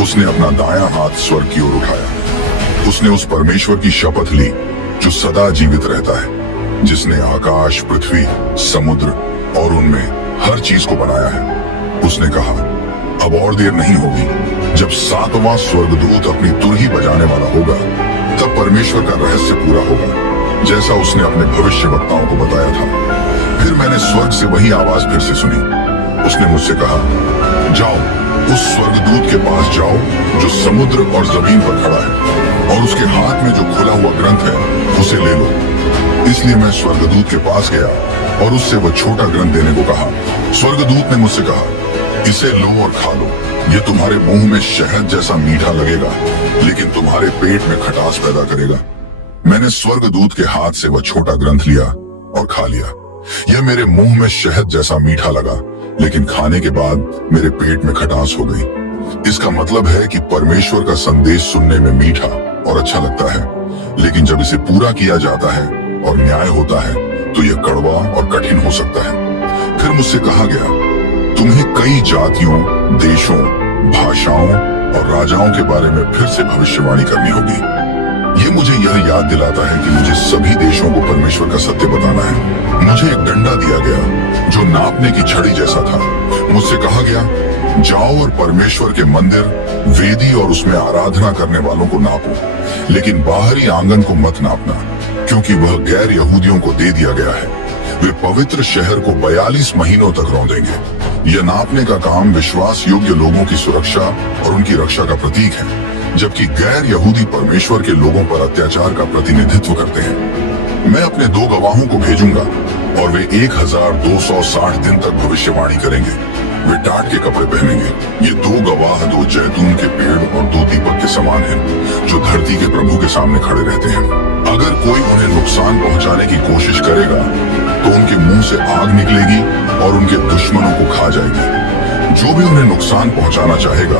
उसने अपना दायां हाथ स्वर्ग की ओर उठाया। उसने उस परमेश्वर की शपथ ली जो सदा जीवित रहता है, जिसने आकाश, पृथ्वी, समुद्र और उनमें हर चीज को बनाया है। उसने कहा, अब और देर नहीं होगी। जब 7वां स्वर्गदूत अपनी तुरही बजाने वाला होगा तब परमेश्वर का रहस्य पूरा होगा, जैसा उसने अपने भविष्यवक्ताओं को बताया था। फिर मैंने स्वर्ग से वही आवाज फिर से सुनी। उसने मुझसे कहा, जाओ उस स्वर्गदूत के पास जाओ जो समुद्र और जमीन पर खड़ा है, और उसके हाथ में जो खुला हुआ ग्रंथ है उसे ले लो। इसलिए मैं स्वर्गदूत के पास गया और उससे वह छोटा ग्रंथ देने को कहा। स्वर्गदूत ने मुझसे कहा, इसे लो और खा लो। ये तुम्हारे मुंह में शहद जैसा मीठा लगेगा, लेकिन तुम्हारे पेट में खटास पैदा करेगा। मैंने स्वर्गदूत के हाथ से वह छोटा ग्रंथ लिया और खा लिया। यह मेरे मुंह में शहद जैसा मीठा लगा, लेकिन खाने के बाद मेरे पेट में खटास हो गई। इसका मतलब है कि परमेश्वर का संदेश सुनने में मीठा और अच्छा लगता है, लेकिन जब इसे पूरा किया जाता है और न्याय होता है तो यह कड़वा और कठिन हो सकता है। फिर मुझसे कहा गया, तुम्हें कई जातियों, देशों, भाषाओं और राजाओं के बारे में फिर से भविष्यवाणी करनी होगी। ये मुझे यह याद दिलाता है कि मुझे सभी देशों को परमेश्वर का सत्य बताना है। मुझे एक डंडा दिया गया जो नापने की छड़ी जैसा था। मुझसे कहा गया, जाओ और परमेश्वर के मंदिर, वेदी और उसमें आराधना करने वालों को नापो, लेकिन बाहरी आंगन को मत नापना, क्योंकि वह गैर यहूदियों को दे दिया गया है। वे पवित्र शहर को 42 महीनों तक रौंदेंगे। यह नापने का काम विश्वास योग्य लोगों की सुरक्षा और उनकी रक्षा का प्रतीक है, जबकि गैर यहूदी परमेश्वर के लोगों पर अत्याचार का प्रतिनिधित्व करते हैं। मैं अपने 2 गवाहों को भेजूंगा और वे 1260 दिन तक भविष्यवाणी करेंगे। वे टाट के कपड़े पहनेंगे। ये 2 गवाह 2 जैतून के पेड़ और 2 दीपक के समान हैं, जो धरती के प्रभु के सामने खड़े रहते हैं। अगर कोई उन्हें नुकसान पहुंचाने की कोशिश करेगा तो उनके मुंह से आग निकलेगी और उनके दुश्मनों को खा जाएगी। जो भी उन्हें नुकसान पहुंचाना चाहेगा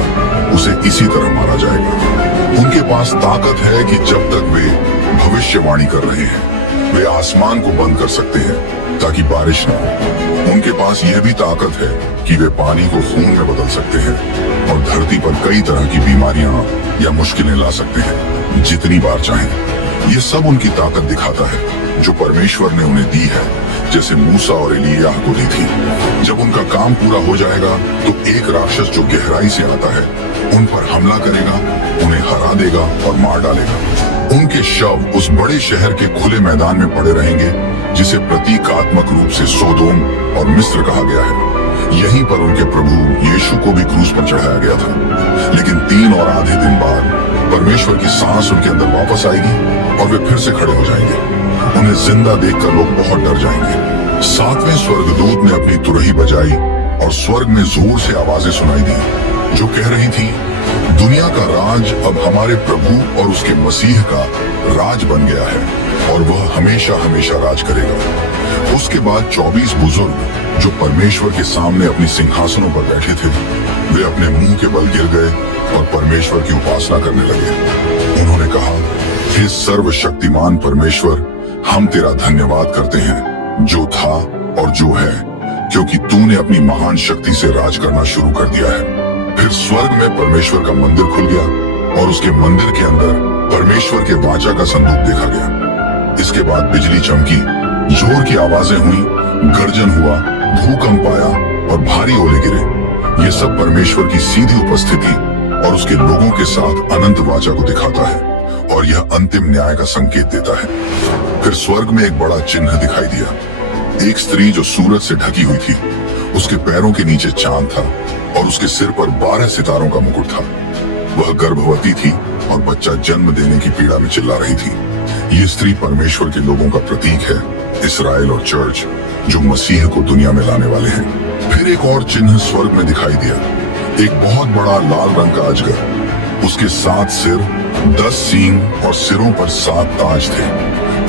उसे इसी तरह मारा जाएगा। उनके पास ताकत है कि जब तक वे भविष्यवाणी कर रहे हैं वे आसमान को बंद कर सकते हैं ताकि बारिश ना हो। उनके पास यह भी ताकत है कि वे पानी को खून में बदल सकते हैं और धरती पर कई तरह की बीमारियां या मुश्किलें ला सकते हैं जितनी बार चाहें। ये सब उनकी ताकत दिखाता है जो परमेश्वर ने उन्हें दी है, जैसे मूसा और एलिय्याह को दी थी। जब उनका काम पूरा हो जाएगा तो एक राक्षस जो गहराई से आता है उन पर हमला करेगा, उन्हें हरा देगा और मार डालेगा। उनके शव उस बड़े शहर के खुले मैदान में पड़े रहेंगे जिसे प्रतीकात्मक रूप से सोदोम और मिस्र कहा गया है। यहीं पर उनके प्रभु यीशु को भी क्रूस पर चढ़ाया गया था। लेकिन 3 और आधे दिन बाद परमेश्वर की सांस उनके अंदर वापस आएगी और वे फिर से खड़े हो जाएंगे। उन्हें जिंदा देखकर लोग बहुत डर जाएंगे। 7वें स्वर्गदूत ने अपनी तुरही बजाई और स्वर्ग में जोर से आवाजें सुनाई दी जो कह रही थी, दुनिया का राज अब हमारे प्रभु और उसके मसीह का राज बन गया है और वह हमेशा हमेशा राज करेगा। उसके बाद 24 बुजुर्ग जो परमेश्वर के सामने अपनी सिंहासनों पर बैठे थे, वे अपने मुंह के बल गिर गए और परमेश्वर की उपासना करने लगे। उन्होंने कहा, हे सर्वशक्तिमान परमेश्वर, हम तेरा धन्यवाद करते हैं जो था और जो है, क्योंकि तूने अपनी महान शक्ति से राज करना शुरू कर दिया है। फिर स्वर्ग में परमेश्वर का मंदिर खुल गया और उसके मंदिर के अंदर परमेश्वर के वाचा का संदूक देखा गया। इसके बाद बिजली चमकी, जोर की आवाजें हुई, गर्जन हुआ, भूकंप आया और भारी ओले गिरे। ये सब परमेश्वर की सीधी उपस्थिति और उसके लोगों के साथ अनंत वाचा को दिखाता है और यह अंतिम न्याय का संकेत देता है। फिर स्वर्ग में एक बड़ा चिन्ह दिखाई दिया। एक स्त्री जो सूरज से ढकी हुई थी, उसके पैरों के नीचे चांद था और उसके सिर पर 12 सितारों का मुकुट था। वह गर्भवती थी और बच्चा जन्म देने की पीड़ा में चिल्ला रही थी। ये स्त्री परमेश्वर के लोगों का प्रतीक है, इस्राएल और चर्च, जो मसीह को दुनिया में लाने वाले हैं। फिर एक और चिन्ह स्वर्ग में दिखाई दिया। एक बहुत बड़ा लाल रंग का अजगर, उसके 7 सिर, 10 सींग और सिरों पर 7 ताज थे।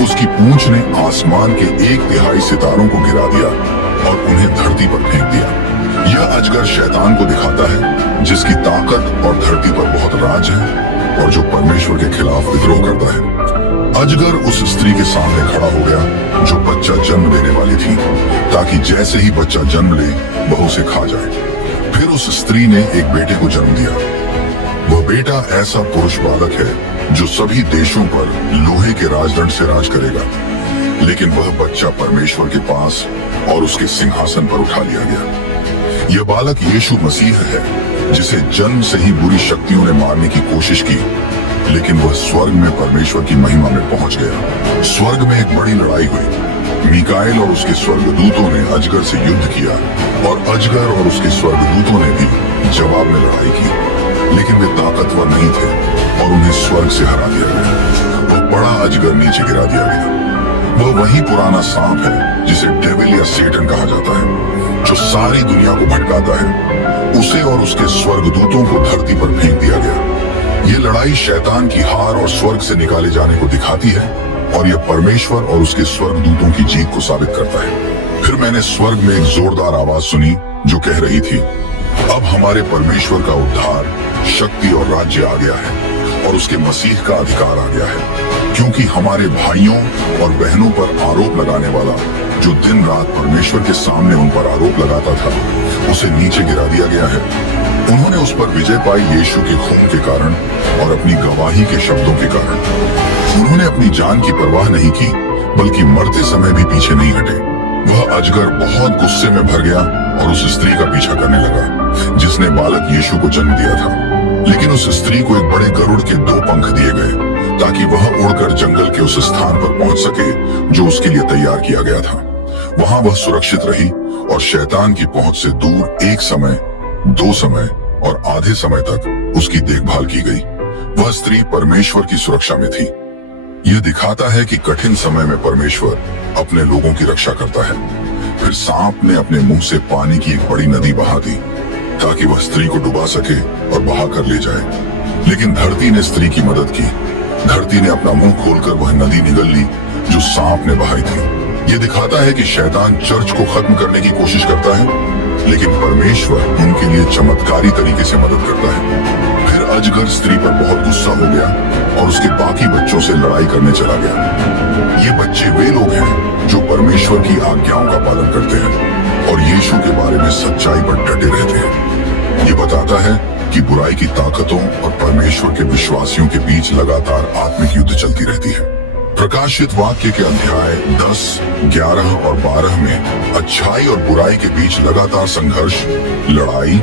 उसकी पूंछ ने आसमान के 1/3 सितारों को गिरा दिया और उन्हें धरती पर फेंक दिया। यह अजगर शैतान को दिखाता है, जिसकी ताकत और धरती पर बहुत राज है और जो परमेश्वर के खिलाफ विद्रोह करता है। अजगर उस स्त्री के सामने खड़ा हो गया जो बच्चा जन्म देने वाली थी, ताकि जैसे ही बच्चा जन्म ले वह उसे खा जाए। फिर उस स्त्री ने एक बेटे को जन्म दिया। वह बेटा ऐसा पुरुष बालक है जो सभी देशों पर लोहे के राजदंड से राज करेगा। लेकिन वह बच्चा परमेश्वर के पास और उसके सिंहासन पर उठा लिया गया। यह बालक यीशु मसीह है, जिसे जन्म से ही बुरी शक्तियों ने मारने की कोशिश की, लेकिन वह स्वर्ग में परमेश्वर की महिमा में पहुंच गया। स्वर्ग में एक बड़ी लड़ाई हुई। मीकाएल और उसके स्वर्गदूतों ने अजगर से युद्ध किया और अजगर और उसके स्वर्गदूतों ने भी जवाब में लड़ाई की, लेकिन वे ताकतवर नहीं थे और उन्हें स्वर्ग से हरा दिया गया। वह बड़ा अजगर नीचे गिरा दिया गया। वह वही पुराना सांप है जिसे डेविल या सेटन कहा जाता है, जो सारी दुनिया को भटकाता है। उसे और उसके स्वर्गदूतों को धरती पर फेंक दिया गया। ये लड़ाई शैतान की हार और स्वर्ग से निकाले जाने को दिखाती है और यह परमेश्वर और उसके स्वर्गदूतों की जीत को साबित करता है। फिर मैंने स्वर्ग में एक जोरदार आवाज सुनी जो कह रही थी, अब हमारे परमेश्वर का उद्धार, शक्ति और राज्य आ गया है और उसके मसीह का अधिकार आ गया है, क्योंकि हमारे भाइयों और बहनों पर आरोप लगाने वाला, जो दिन रात परमेश्वर के सामने उन पर आरोप लगाता था, उसे नीचे गिरा दिया गया है। उन्होंने उस पर विजय पाई यीशु के खून के कारण और अपनी गवाही के शब्दों के कारण। उन्होंने अपनी जान की परवाह नहीं की, बल्कि मरते समय भी पीछे नहीं हटे। वह अजगर बहुत गुस्से में भर गया और उस स्त्री का पीछा करने लगा, जिसने बालक यीशु को जन्म दिया था। लेकिन उस स्त्री को एक बड़े गरुड़ के 2 पंख दिए गए, ताकि वह उड़कर जंगल के उस स्थान पर पहुंच सके जो उसके लिए तैयार किया गया था। वहां वह सुरक्षित रही और शैतान की पहुंच से दूर 1 समय, 2 समय और आधे समय तक उसकी देखभाल की गई। वह स्त्री परमेश्वर की सुरक्षा में थी। यह दिखाता है कि कठिन समय में परमेश्वर अपने लोगों की रक्षा करता है। फिर सांप ने अपने मुंह से पानी की एक बड़ी नदी बहा दी, ताकि वह स्त्री को डुबा सके और बहा कर ले जाए। लेकिन धरती ने स्त्री की मदद की। धरती ने अपना मुंह खोलकर वह नदी निगल ली जो सांप ने बहाई थी। यह दिखाता है कि शैतान चर्च को खत्म करने की कोशिश करता है, लेकिन परमेश्वर उनके लिए चमत्कारी तरीके से मदद करता है। फिर अजगर स्त्री पर बहुत गुस्सा हो गया और उसके बाकी बच्चों से लड़ाई करने चला गया। ये बच्चे वे लोग हैं जो परमेश्वर की आज्ञाओं का पालन करते हैं और यीशु के बारे में सच्चाई पर डटे रहते हैं। ये बताता है कि बुराई की ताकतों और परमेश्वर के विश्वासियों के बीच लगातार आत्मिक युद्ध चलती रहती है। प्रकाशित वाक्य के अध्याय 10, 11 और 12 में अच्छाई और बुराई के बीच लगातार संघर्ष, लड़ाई,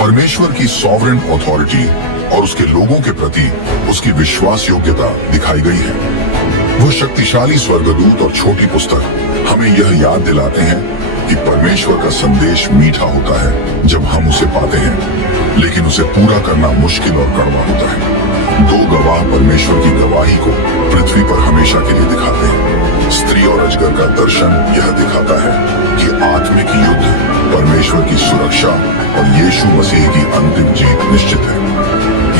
परमेश्वर की सॉवरेन अथॉरिटी और उसके लोगों के प्रति उसकी विश्वास योग्यता दिखाई गई है। वो शक्तिशाली स्वर्गदूत और छोटी पुस्तक हमें यह याद दिलाते हैं कि परमेश्वर का संदेश मीठा होता है जब हम उसे पाते हैं, लेकिन उसे पूरा करना मुश्किल और कड़वा होता है। दो गवाह परमेश्वर की गवाही को पृथ्वी पर हमेशा के लिए दिखाते हैं। स्त्री और अजगर का दर्शन यह दिखाता है कि आत्मिक युद्ध, परमेश्वर की सुरक्षा और यीशु मसीह की अंतिम जीत निश्चित है।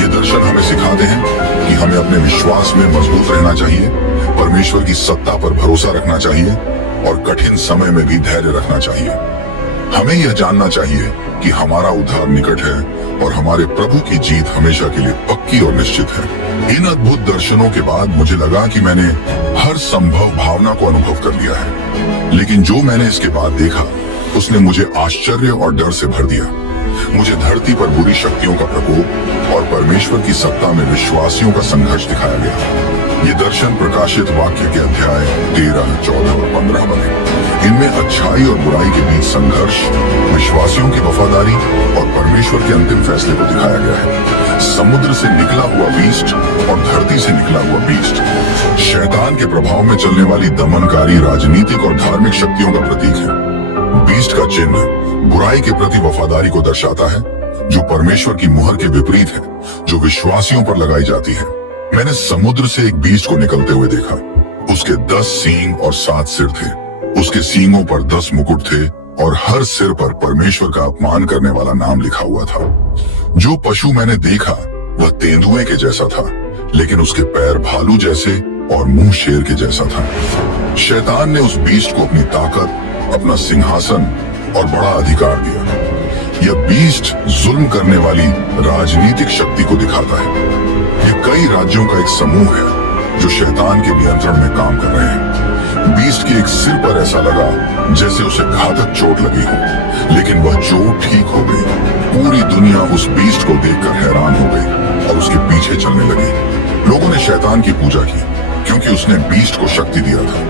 ये दर्शन हमें सिखाते हैं कि हमें अपने विश्वास में मजबूत रहना चाहिए, परमेश्वर की सत्ता पर भरोसा रखना चाहिए और कठिन समय में भी धैर्य रखना चाहिए। हमें यह जानना चाहिए कि हमारा उद्धार निकट है और हमारे प्रभु की जीत हमेशा के लिए पक्की और निश्चित है। इन अद्भुत दर्शनों के बाद मुझे लगा कि मैंने हर संभव भावना को अनुभव कर लिया है, लेकिन जो मैंने इसके बाद देखा उसने मुझे आश्चर्य और डर से भर दिया। मुझे धरती पर बुरी शक्तियों का प्रकोप और परमेश्वर की सत्ता में विश्वासियों का संघर्ष दिखाया गया। ये दर्शन प्रकाशित वाक्य के अध्याय 13, 14 और 15 बने। इनमें अच्छाई और बुराई के बीच संघर्ष, विश्वासियों की वफादारी और परमेश्वर के अंतिम फैसले को दिखाया गया है। समुद्र से निकला हुआ बीस्ट और धरती से निकला हुआ बीस्ट शैतान के प्रभाव में चलने वाली दमनकारी राजनीतिक और धार्मिक शक्तियों का प्रतीक है। बीस्ट का चिन्ह बुराई के प्रति वफादारी को दर्शाता है, जो परमेश्वर की मुहर के विपरीत है, जो विश्वासियों पर लगाई जाती है। मैंने समुद्र से एक बीस्ट को निकलते हुए देखा। उसके 10 सींग और 7 सिर थे। उसके सींगों पर 10 मुकुट थे और हर सिर पर परमेश्वर का अपमान करने वाला नाम लिखा हुआ था। जो पशु मैंने देखा वह तेंदुए के जैसा था, लेकिन उसके पैर भालू जैसे और मुंह शेर के जैसा था। शैतान ने उस बीस्ट को अपनी ताकत, अपना सिंहासन और बड़ा अधिकार दिया। यह बीस्ट जुल्म करने वाली राजनीतिक शक्ति को दिखाता है। ये कई राज्यों का एक समूह है जो शैतान के नियंत्रण में काम कर रहे हैं। बीस्ट के एक सिर पर ऐसा लगा जैसे उसे घातक चोट लगी हो, लेकिन वह चोट ठीक हो गई। पूरी दुनिया उस बीस्ट को देखकर हैरान हो गई और उसके पीछे चलने लगी। लोगों ने शैतान की पूजा की क्योंकि उसने बीस्ट को शक्ति दिया था।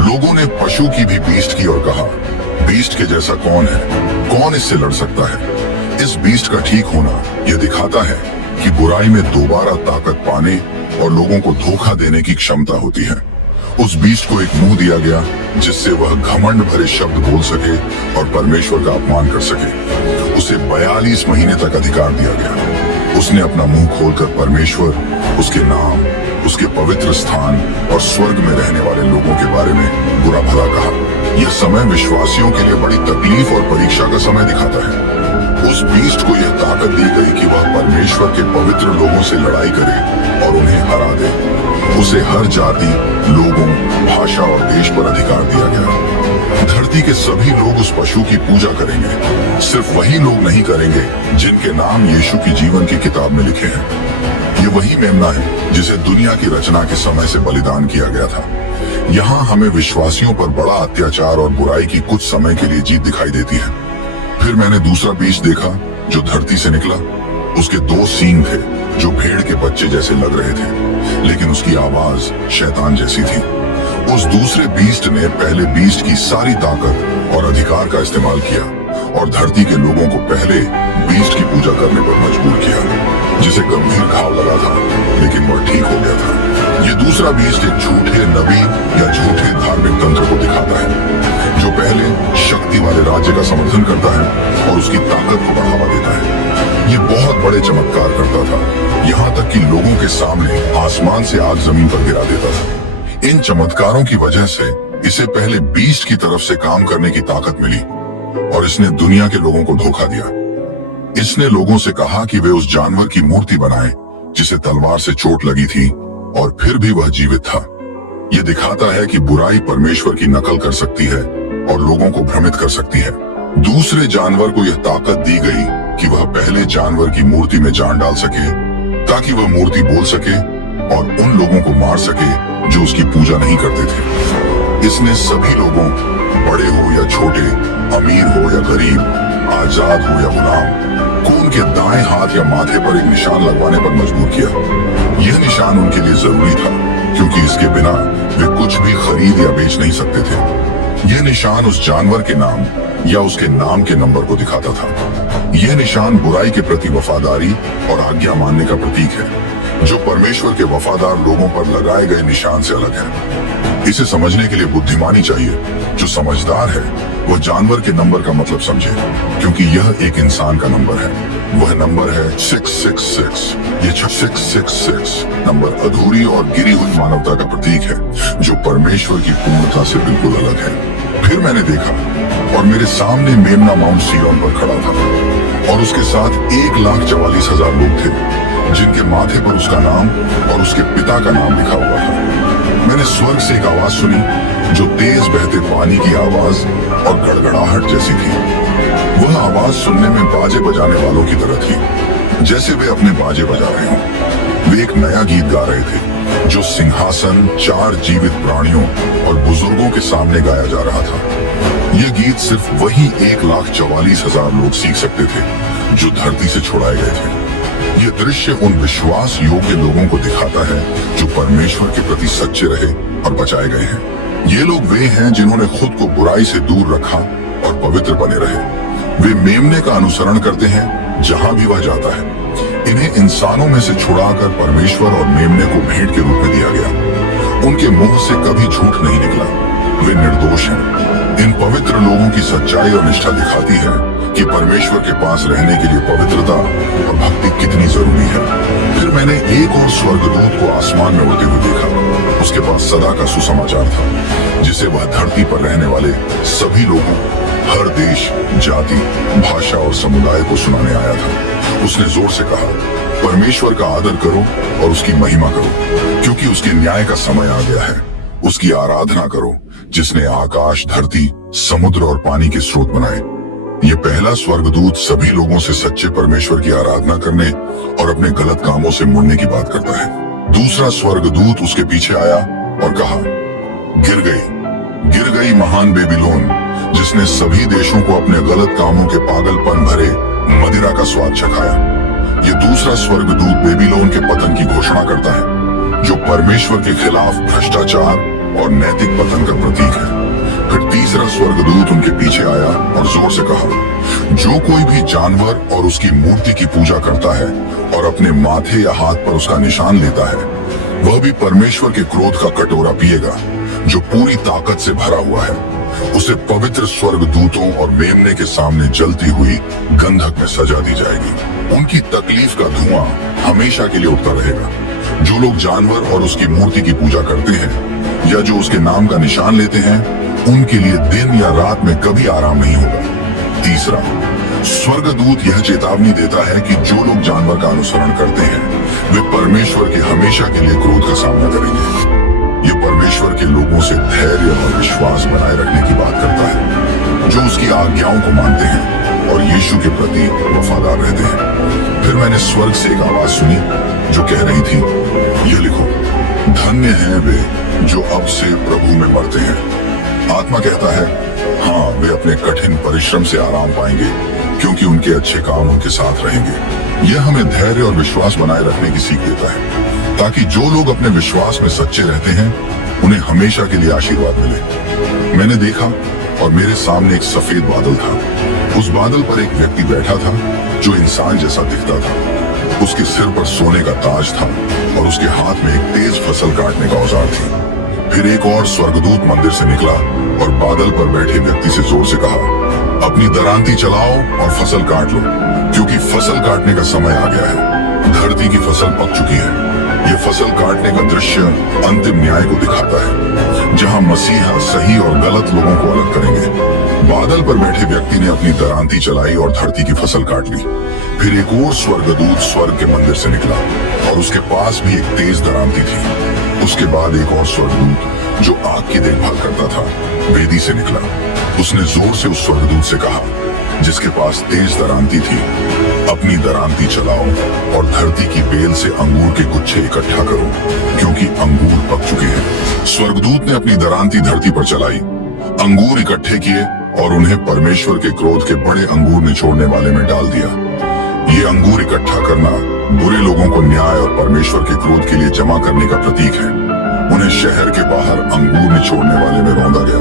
लोगों ने पशु की भी बीस्ट की और कहा, बीस्ट के जैसा कौन है, कौन इससे लड़ सकता है। इस बीस्ट का ठीक होना यह दिखाता है कि बुराई में दोबारा ताकत पाने और लोगों को धोखा देने की क्षमता होती है। उस बीस्ट को एक मुंह दिया गया जिससे वह घमंड भरे शब्द बोल सके और परमेश्वर का अपमान कर सके। उसे 42 महीने तक अधिकार दिया गया। उसने अपना मुंह खोलकर परमेश्वर, उसके नाम, उसके पवित्र स्थान और स्वर्ग में रहने वाले लोगों के बारे में बुरा भला कहा। यह समय विश्वासियों के लिए बड़ी तकलीफ और परीक्षा का समय दिखाता है। उस बीस्ट को यह ताकत दी गई कि वह परमेश्वर के पवित्र लोगों से लड़ाई करे और उन्हें हरा दे। उसे हर जाति, लोगों, भाषा और देश पर अधिकार दिया गया। धरती के सभी लोग उस पशु की पूजा करेंगे। सिर्फ वही लोग नहीं करेंगे जिनके नाम यीशु की जीवन की किताब में लिखे हैं। ये वही मेमना है जिसे दुनिया की रचना के समय से बलिदान किया गया था। यहाँ हमें विश्वासियों पर बड़ा अत्याचार और बुराई की कुछ समय के लिए जीत दिखाई देती है। फिर मैंने दूसरा बीस्ट देखा जो धरती से निकला। उसके 2 सींग थे जो भेड़ के बच्चे जैसे लग रहे थे, लेकिन उसकी आवाज शैतान जैसी थी। उस दूसरे बीस्ट ने पहले बीस्ट की सारी ताकत और अधिकार का इस्तेमाल किया और धरती के लोगों को पहले बीस्ट की पूजा करने पर मजबूर किया, जिसे गंभीर घाव लगा था, लेकिन वह ठीक हो गया था। ये दूसरा बीस्ट एक झूठे नबी या झूठे धार्मिक तंत्र को दिखाता है, जो पहले शक्ति वाले राज्य का समर्थन करता है और उसकी ताकत को बढ़ावा देता है। ये बहुत बड़े चमत्कार करता था, यहाँ तक कि लोगों के सामने आसमान से आग जमीन पर गिरा देता था। इन चमत्कारों की वजह से इसे पहले बीस्ट की तरफ से काम करने की ताकत मिली और इसने दुनिया के लोगों को धोखा दिया। इसने लोगों से कहा कि वे उस जानवर की मूर्ति बनाएं जिसे तलवार से चोट लगी थी और फिर भी वह जीवित था। यह दिखाता है कि बुराई परमेश्वर की नकल कर सकती है और लोगों को भ्रमित कर सकती है। दूसरे जानवर को यह ताकत दी गई कि वह पहले जानवर की मूर्ति में जान डाल सके ताकि वह मूर्ति बोल सके और उन लोगों को मार सके जो उसकी पूजा नहीं करते थे। इसने सभी लोगों, बड़े हो या छोटे, अमीर हो या गरीब, आजाद हो या गुलाम, को उनके दाएं हाथ या माथे पर एक निशान लगवाने पर मजबूर किया। यह निशान उनके लिए जरूरी था क्योंकि इसके बिना वे कुछ भी खरीद या बेच नहीं सकते थे। यह निशान उस जानवर के नाम या उसके नाम के नंबर को दिखाता था। यह निशान बुराई के प्रति वफादारी और आज्ञा मानने का प्रतीक है, जो परमेश्वर के वफादार लोगों पर लगाए गए निशान से अलग है। इसे समझने के लिए बुद्धिमानी चाहिए। जो समझदार है वह जानवर के नंबर का मतलब समझे, क्योंकि यह एक इंसान का नंबर है। वह नंबर है 666। ये 666 नंबर अधूरी और गिरी हुई मानवता का प्रतीक है, जो परमेश्वर की पूर्णता से बिल्कुल अलग है। फिर मैंने देखा और मेरे सामने मेमना माउंट सिय्योन पर खड़ा था और उसके साथ 1,44,000 लोग थे, जिनके माथे पर उसका नाम और उसके पिता का नाम लिखा हुआ था। मैंने स्वर्ग से एक आवाज सुनी, जो तेज बहते पानी की आवाज और गड़गड़ाहट जैसी थी। वह आवाज सुनने में बाजे बजाने वालों की तरह थी, जैसे वे अपने बाजे बजा रहे हों। वे एक नया गीत गा रहे थे, जो सिंहासन, 4 जीवित प्राणियों और बुजुर्गों के सामने गाया जा रहा था। यह गीत सिर्फ वही 1,44,000 लोग सीख सकते थे, जो धरती से छुड़ाए गए थे। यह दृश्य उन विश्वास योग्य लोगों को दिखाता है, जो परमेश्वर के प्रति सच्चे रहे और बचाए गए हैं। ये लोग वे हैं जिन्होंने खुद को बुराई से दूर रखा और पवित्र बने रहे। वे मेमने का अनुसरण करते हैं जहां भी वह जाता है। इन्हें इंसानों में से छुड़ाकर परमेश्वर और मेमने को भेंट के रूप में दिया गया। उनके मुंह से कभी झूठ नहीं निकला। वे निर्दोष हैं। इन पवित्र लोगों की सच्चाई और निष्ठा दिखाती है कि परमेश्वर के पास रहने के लिए पवित्रता और भक्ति कितनी जरूरी है। फिर मैंने एक और स्वर्गदूत को आसमान में उड़ते हुए देखा। उसके पास सदा का सुसमाचार था, जिसे वह धरती पर रहने वाले सभी लोगों, हर देश, जाति, भाषा और समुदाय को सुनाने आया था। उसने जोर से कहा, परमेश्वर का आदर करो और उसकी महिमा करो, क्योंकि उसके न्याय का समय आ गया है। उसकी आराधना करो, जिसने आकाश, धरती, समुद्र और पानी के स्रोत बनाए। ये पहला स्वर्गदूत सभी लोगों से सच्चे परमेश्वर की आराधना करने और अपने गलत कामों से मुड़ने की बात करता है। दूसरा स्वर्गदूत उसके पीछे आया और कहा, गिर गई महान बेबीलोन, जिसने सभी देशों को अपने गलत कामों के पागलपन भरे मदिरा का स्वाद चखाया। ये दूसरा स्वर्गदूत बेबीलोन के पतन की घोषणा करता है, जो परमेश्वर के खिलाफ भ्रष्टाचार और नैतिक पतन का प्रतीक है। फिर तीसरा स्वर्गदूत उनके पीछे आया और जोर से कहा, जो कोई भी जानवर और उसकी मूर्ति की पूजा करता है और अपने माथे या हाथ पर उसका निशान लेता है, वह भी परमेश्वर के क्रोध का कटोरा पिएगा, जो पूरी ताकत से भरा हुआ है। उसे पवित्र स्वर्गदूतों और मेमने के सामने जलती हुई गंधक में सजा दी जाएगी। उनकी तकलीफ का धुआं हमेशा के लिए उठता रहेगा। जो लोग जानवर और उसकी मूर्ति की पूजा करते हैं या जो उसके नाम का निशान लेते हैं, उनके लिए दिन या रात में कभी आराम नहीं होगा। तीसरा स्वर्गदूत यह चेतावनी देता है कि जो लोग जानवर का अनुसरण करते हैं, वे परमेश्वर के हमेशा के लिए क्रोध का सामना करेंगे। ये परमेश्वर के लोगों से धैर्य और विश्वास बनाए रखने की बात करता है, जो उसकी आज्ञाओं को मानते हैं और यीशु के प्रति वफादार रहते हैं। फिर मैंने स्वर्ग से एक आवाज सुनी, जो कह रही थी, यह लिखो, धन्य हैं वे जो अब से प्रभु में मरते हैं। आत्मा कहता है, हाँ, वे अपने कठिन परिश्रम से आराम पाएंगे, क्योंकि उनके अच्छे काम उनके साथ रहेंगे। यह हमें धैर्य और विश्वास बनाए रखने की सीख देता है, ताकि जो लोग अपने विश्वास में सच्चे रहते हैं, उन्हें हमेशा के लिए आशीर्वाद मिले। मैंने देखा और मेरे सामने एक सफेद बादल था। उस बादल पर एक व्यक्ति बैठा था, जो इंसान जैसा दिखता था। उसके सिर पर सोने का ताज था और उसके हाथ में एक तेज फसल काटने का औजार थी। फिर एक और स्वर्गदूत मंदिर से निकला और बादल पर बैठे व्यक्ति से जोर से कहा, अपनी दरांती चलाओ और फसल काट लो, क्योंकि फसल काटने का समय आ गया है। धरती की फसल पक चुकी है। ये फसल काटने का दृश्य अंतिम न्याय को दिखाता है, जहां मसीहा सही और गलत लोगों को अलग करेंगे। बादल पर बैठे व्यक्ति ने अपनी दरांती चलाई और धरती की फसल काट ली। फिर एक और स्वर्गदूत स्वर्ग के मंदिर से निकला और उसके पास भी एक तेज दरांती थी। उसके बाद एक और स्वर्गदूत, जो आग की देखभाल करता था, वेदी से निकला। उसने जोर से उस स्वर्गदूत से कहा, जिसके पास तेज दरांती थी, अपनी दरांती चलाओ और धरती की बेल से अंगूर के गुच्छे इकट्ठा करो, क्योंकि अंगूर पक चुके हैं। स्वर्गदूत ने अपनी दरांती धरती पर चलाई, अंगूर इकट्ठे किए और उन्हें परमेश्वर के क्रोध के बड़े अंगूर निचोड़ने वाले में डाल दिया। ये अंगूर इकट्ठा करना बुरे लोगों को न्याय और परमेश्वर के क्रोध के लिए जमा करने का प्रतीक है। उन्हें शहर के बाहर अंगूर निचोड़ने वाले में रौंदा गया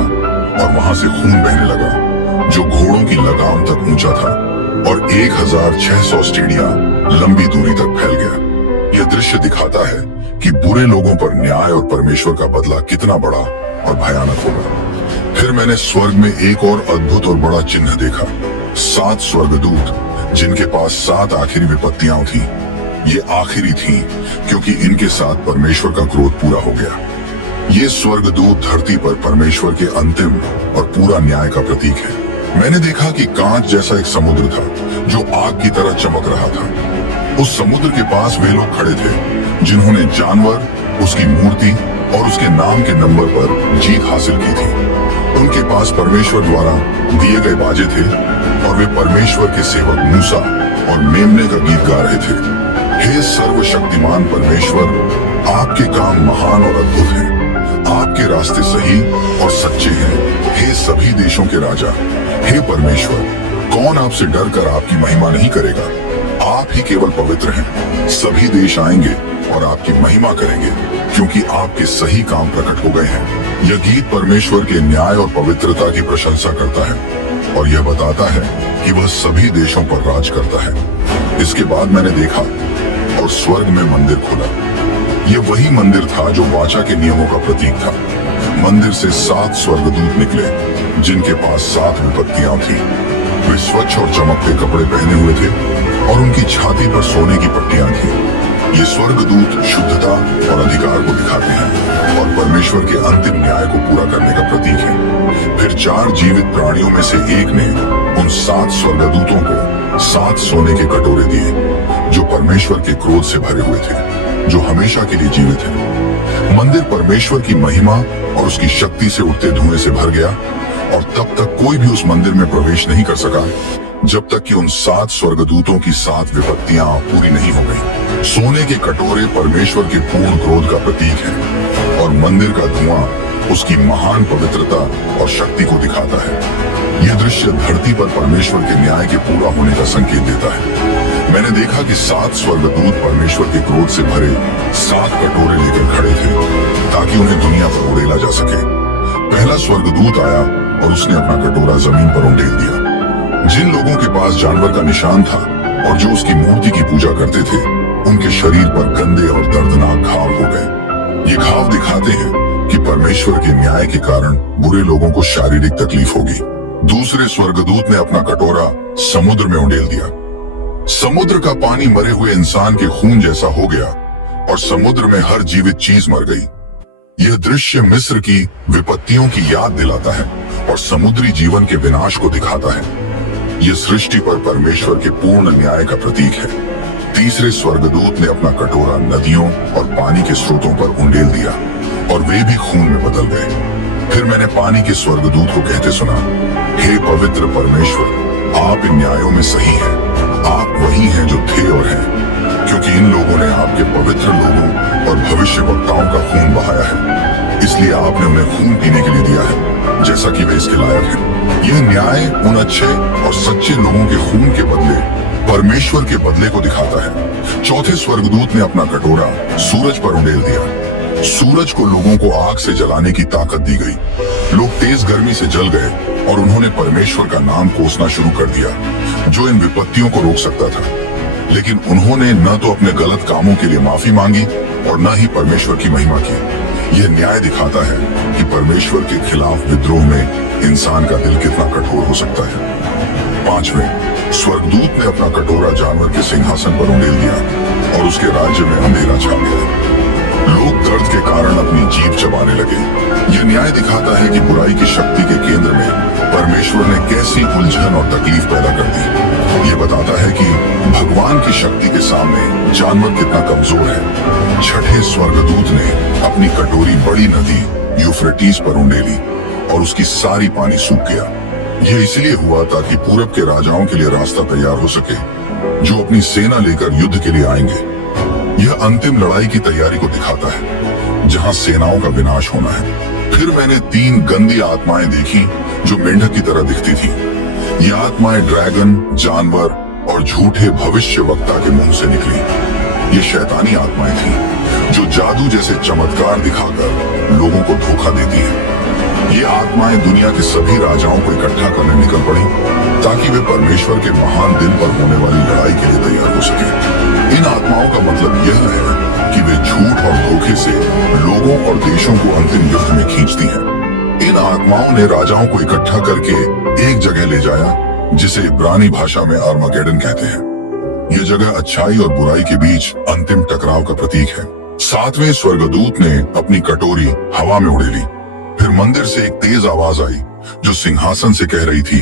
और वहां से खून बहने लगा, जो घोड़ों की लगाम तक ऊंचा था और 1600 स्टेडिया लंबी दूरी तक फैल गया। यह दृश्य दिखाता है कि बुरे लोगों पर न्याय और परमेश्वर का बदला कितना बड़ा और भयानक होगा। फिर मैंने स्वर्ग में एक और अद्भुत और बड़ा चिन्ह देखा। 7 स्वर्गदूत जिनके पास 7 आखिरी विपत्तियां थी। ये आखिरी थी क्योंकि इनके साथ परमेश्वर का क्रोध पूरा हो गया। ये स्वर्गदूत धरती पर परमेश्वर के अंतिम और पूरा न्याय का प्रतीक है। मैंने देखा कि कांच जैसा एक समुद्र था जो आग की तरह चमक रहा था। उस समुद्र के पास वे लोग खड़े थे जिन्होंने जानवर, उसकी मूर्ति और उसके नाम के नंबर पर जीत हासिल की थी। उनके पास परमेश्वर द्वारा दिए गए बाजे थे और वे परमेश्वर के सेवक मूसा और मेमने का गीत गा रहे थे। हे सर्वशक्तिमान परमेश्वर, आपके काम महान और अद्भुत हैं। आपके रास्ते सही और सच्चे हैं। हे सभी देशों के राजा, हे परमेश्वर, कौन आपसे डर कर आपकी महिमा नहीं करेगा? आप ही केवल पवित्र हैं। सभी देश आएंगे और आपकी महिमा करेंगे क्योंकि आपके सही काम प्रकट हो गए हैं। यह गीत परमेश्वर के न्याय और पवित्रता की प्रशंसा करता है और यह बताता है कि वह सभी देशों पर राज करता है। इसके बाद मैंने देखा और स्वर्ग में मंदिर खुला। यह वही मंदिर था जो वाचा के नियमों का प्रतीक था। मंदिर से 7 स्वर्गदूत निकले जिनके पास 7 विपत्तियां थी। वे स्वच्छ और चमकते कपड़े पहने हुए थे और उनकी छाती पर सोने की पट्टियां थी। ये स्वर्गदूत शुद्धता और अधिकार को दिखाते हैं और परमेश्वर के अंतिम न्याय को पूरा करने का प्रतीक है। फिर 4 जीवित प्राणियों में से एक ने उन 7 स्वर्गदूतों को 7 सोने के कटोरे दिए जो परमेश्वर के क्रोध से भरे हुए थे, जो हमेशा के लिए जीवित है। मंदिर परमेश्वर की महिमा और उसकी शक्ति से उठते धुएं से भर गया और तब तक कोई भी उस मंदिर में प्रवेश नहीं कर सका जब तक कि उन 7 स्वर्गदूतों की 7 विपत्तियां पूरी नहीं हो गई। सोने के कटोरे परमेश्वर के पूर्ण क्रोध का प्रतीक है और मंदिर का धुआं उसकी महान पवित्रता और शक्ति को दिखाता है। यह दृश्य धरती पर परमेश्वर के न्याय के पूरा होने का संकेत देता है। मैंने देखा कि 7 स्वर्गदूत परमेश्वर के क्रोध से भरे 7 कटोरे लेकर खड़े थे ताकि उन्हें दुनिया पर उड़ेला जा सके। पहला स्वर्गदूत आया और उसने अपना कटोरा जमीन पर उंडेल दिया। जिन लोगों के पास जानवर का निशान था और जो उसकी मूर्ति की पूजा करते थे, उनके शरीर पर गंदे और दर्दनाक घाव हो गए। ये घाव दिखाते हैं कि परमेश्वर के न्याय के कारण बुरे लोगों को शारीरिक तकलीफ होगी। दूसरे स्वर्गदूत ने अपना कटोरा समुद्र में उंडेल दिया। समुद्र का पानी मरे हुए इंसान के खून जैसा हो गया और समुद्र में हर जीवित चीज मर गई। यह दृश्य मिस्र की विपत्तियों की याद दिलाता है और समुद्री जीवन के विनाश को दिखाता है। यह सृष्टि पर परमेश्वर के पूर्ण न्याय का प्रतीक है। तीसरे स्वर्गदूत ने अपना कटोरा नदियों और पानी के स्रोतों पर उंडेल दिया और वे भी खून में बदल गए। फिर मैंने पानी के स्वर्गदूत को कहते सुना, हे पवित्र परमेश्वर, आप इन न्यायों में सही हैं। आप वही हैं जो थे और हैं, क्योंकि इन लोगों ने आपके पवित्र लोगों और भविष्यवक्ताओं का खून बहाया है, इसलिए आपने उन्हें खून पीने के लिए दिया है जैसा कि वे इसके लायक हैं। यह न्याय उन अच्छे और सच्चे लोगों के खून के बदले परमेश्वर के बदले को दिखाता है। चौथे स्वर्गदूत ने अपना कटोरा सूरज पर उंडेल दिया। सूरज को लोगों को आग से जलाने की ताकत दी गई। लोग तेज गर्मी से जल गए और उन्होंने परमेश्वर का नाम कोसना शुरू कर दिया जो इन विपत्तियों को रोक सकता था। लेकिन उन्होंने न तो अपने गलत कामों के लिए माफी मांगी और न ही परमेश्वर की महिमा की। यह न्याय दिखाता है कि परमेश्वर के खिलाफ विद्रोह में इंसान का दिल कितना कठोर हो सकता है। पांचवें स्वर्गदूत ने अपना कटोरा जानवर के सिंहासन पर उंडेल दिया और उसके राज्य में अंधेरा छा गया। लोग दर्द के कारण अपनी जीभ चबाने लगे। यह न्याय दिखाता है कि बुराई की शक्ति के केंद्र में परमेश्वर ने कैसी उलझन और तकलीफ पैदा कर दी। ये बताता है कि भगवान की शक्ति के सामने जानवर कितना कमजोर है। छठे स्वर्गदूत ने अपनी कटोरी बड़ी नदी यूफ्रेटिस पर उंडेली और उसकी सारी पानी सूख गया। यह इसलिए हुआ ताकि पूरब के राजाओं के लिए रास्ता तैयार हो सके जो अपनी सेना लेकर युद्ध के लिए आएंगे। यह अंतिम लड़ाई की तैयारी को दिखाता है जहां सेनाओं का विनाश होना है। फिर मैंने 3 गंदी आत्माएं देखी जो मेंढक की तरह दिखती थी। ये आत्माएं ड्रैगन, जानवर और झूठे भविष्यवक्ता के मुंह से निकली। ये शैतानी आत्माएं थी जो जादू जैसे चमत्कार दिखाकर लोगों को धोखा देती हैं। ये आत्माएं दुनिया के सभी राजाओं को इकट्ठा करने निकल पड़ी ताकि वे परमेश्वर के महान दिन पर होने वाली लड़ाई के लिए तैयार हो सके। इन आत्माओं का मतलब यह है कि वे झूठ और धोखे से लोगों और देशों को अंतिम युद्ध में खींचती हैं। इन आत्माओं ने राजाओं को इकट्ठा करके एक जगह ले जाया जिसे इब्रानी भाषा में आर्मागेडन कहते हैं। यह जगह अच्छाई और बुराई के बीच अंतिम टकराव का प्रतीक है। सातवें स्वर्गदूत ने अपनी कटोरी हवा में उड़ेली। फिर मंदिर से एक तेज आवाज आई जो सिंहासन से कह रही थी,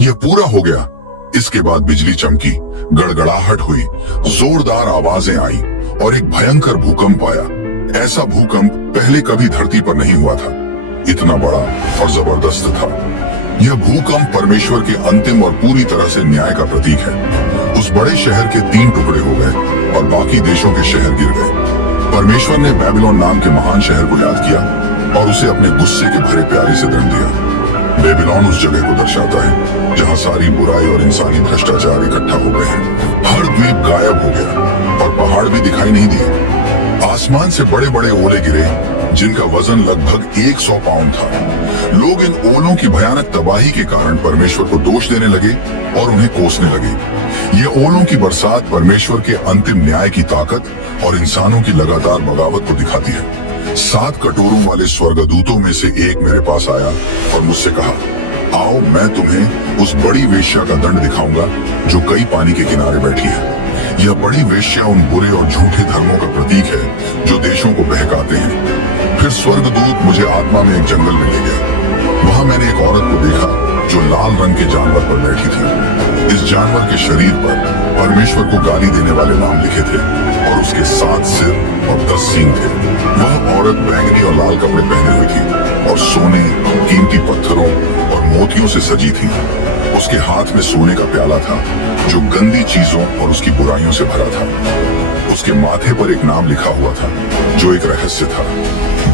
यह पूरा हो गया। इसके बाद बिजली चमकी, गड़गड़ाहट हुई, जोरदार आवाजें आई और एक भयंकर भूकंप आया। ऐसा भूकंप पहले कभी धरती पर नहीं हुआ था। इतना बड़ा और जबरदस्त था। यह भूकंप परमेश्वर के अंतिम और पूरी तरह से न्याय का प्रतीक है। उस बड़े शहर के 3 टुकड़े हो गए और बाकी देशों के शहर गिर गए। परमेश्वर ने बेबीलोन नाम के महान शहर को याद किया और उसे अपने गुस्से के भरे प्यारे से दंड दिया। बेबीलोन उस जगह को दर्शाता है जहाँ सारी बुराई और इंसानी भ्रष्टाचार इकट्ठा हो गए हैं। हर द्वीप गायब हो गया और पहाड़ भी दिखाई नहीं दिए। आसमान से बड़े बड़े ओले गिरे जिनका वजन लगभग 100 पाउंड था। लोग इन ओलों की भयानक तबाही के कारण परमेश्वर को दोष देने लगे और उन्हें कोसने लगे। ये ओलों की बरसात परमेश्वर के अंतिम न्याय की ताकत और इंसानों की लगातार बगावत को दिखाती है। 7 कटोरों वाले स्वर्गदूतों में से एक मेरे पास आया और मुझसे कहा, आओ मैं तुम्हें उस बड़ी वेश्या का दंड दिखाऊंगा जो कई पानी के किनारे बैठी है। यह बड़ी वेश्या उन बुरे और झूठे धर्मों का प्रतीक है जो देशों को बहकाते हैं। फिर स्वर्गदूत मुझे आत्मा में एक जंगल में ले गया। वहां मैंने एक औरत को देखा जो लाल रंग के जानवर पर बैठी थी। इस जानवर के शरीर पर परमेश्वर को गाली देने वाले नाम लिखे थे और उसके 7 सिर और 10 सींग थे। वह औरत बैंगनी और लाल कपड़े पहने हुई थी और सोने, कीमती पत्थरों और मोतियों से सजी थी। उसके हाथ में सोने का प्याला था जो गंदी चीजों और उसकी बुराइयों से भरा था। उसके माथे पर एक नाम लिखा हुआ था जो एक रहस्य था,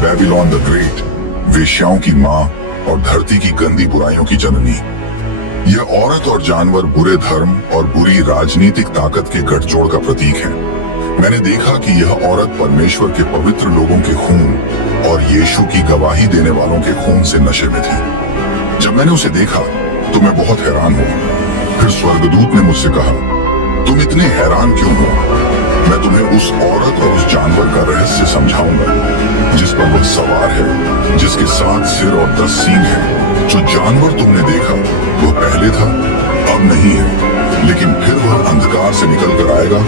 बेबीलोन द ग्रेट, वेश्याओं की माँ और धरती की गंदी बुराइयों की जननी। यह औरत और जानवर बुरे धर्म और बुरी राजनीतिक ताकत के गठजोड़ का प्रतीक है। मैंने देखा कि यह औरत परमेश्वर के पवित्र लोगों के खून और यीशु की गवाही देने वालों के खून से नशे में थी। जब मैंने उसे देखा तो मैं बहुत हैरान हुआ। फिर स्वर्गदूत ने मुझसे कहा, तुम इतने हैरान क्यों हो? मैं तुम्हें उस औरत और उस जानवर का रहस्य समझाऊंगा जिस पर वह सवार है, जिसके 7 सिर और 10 सींग हैं। जो जानवर तुमने देखा वह पहले था, अब नहीं है, लेकिन फिर वह अंधकार से निकल कर आएगा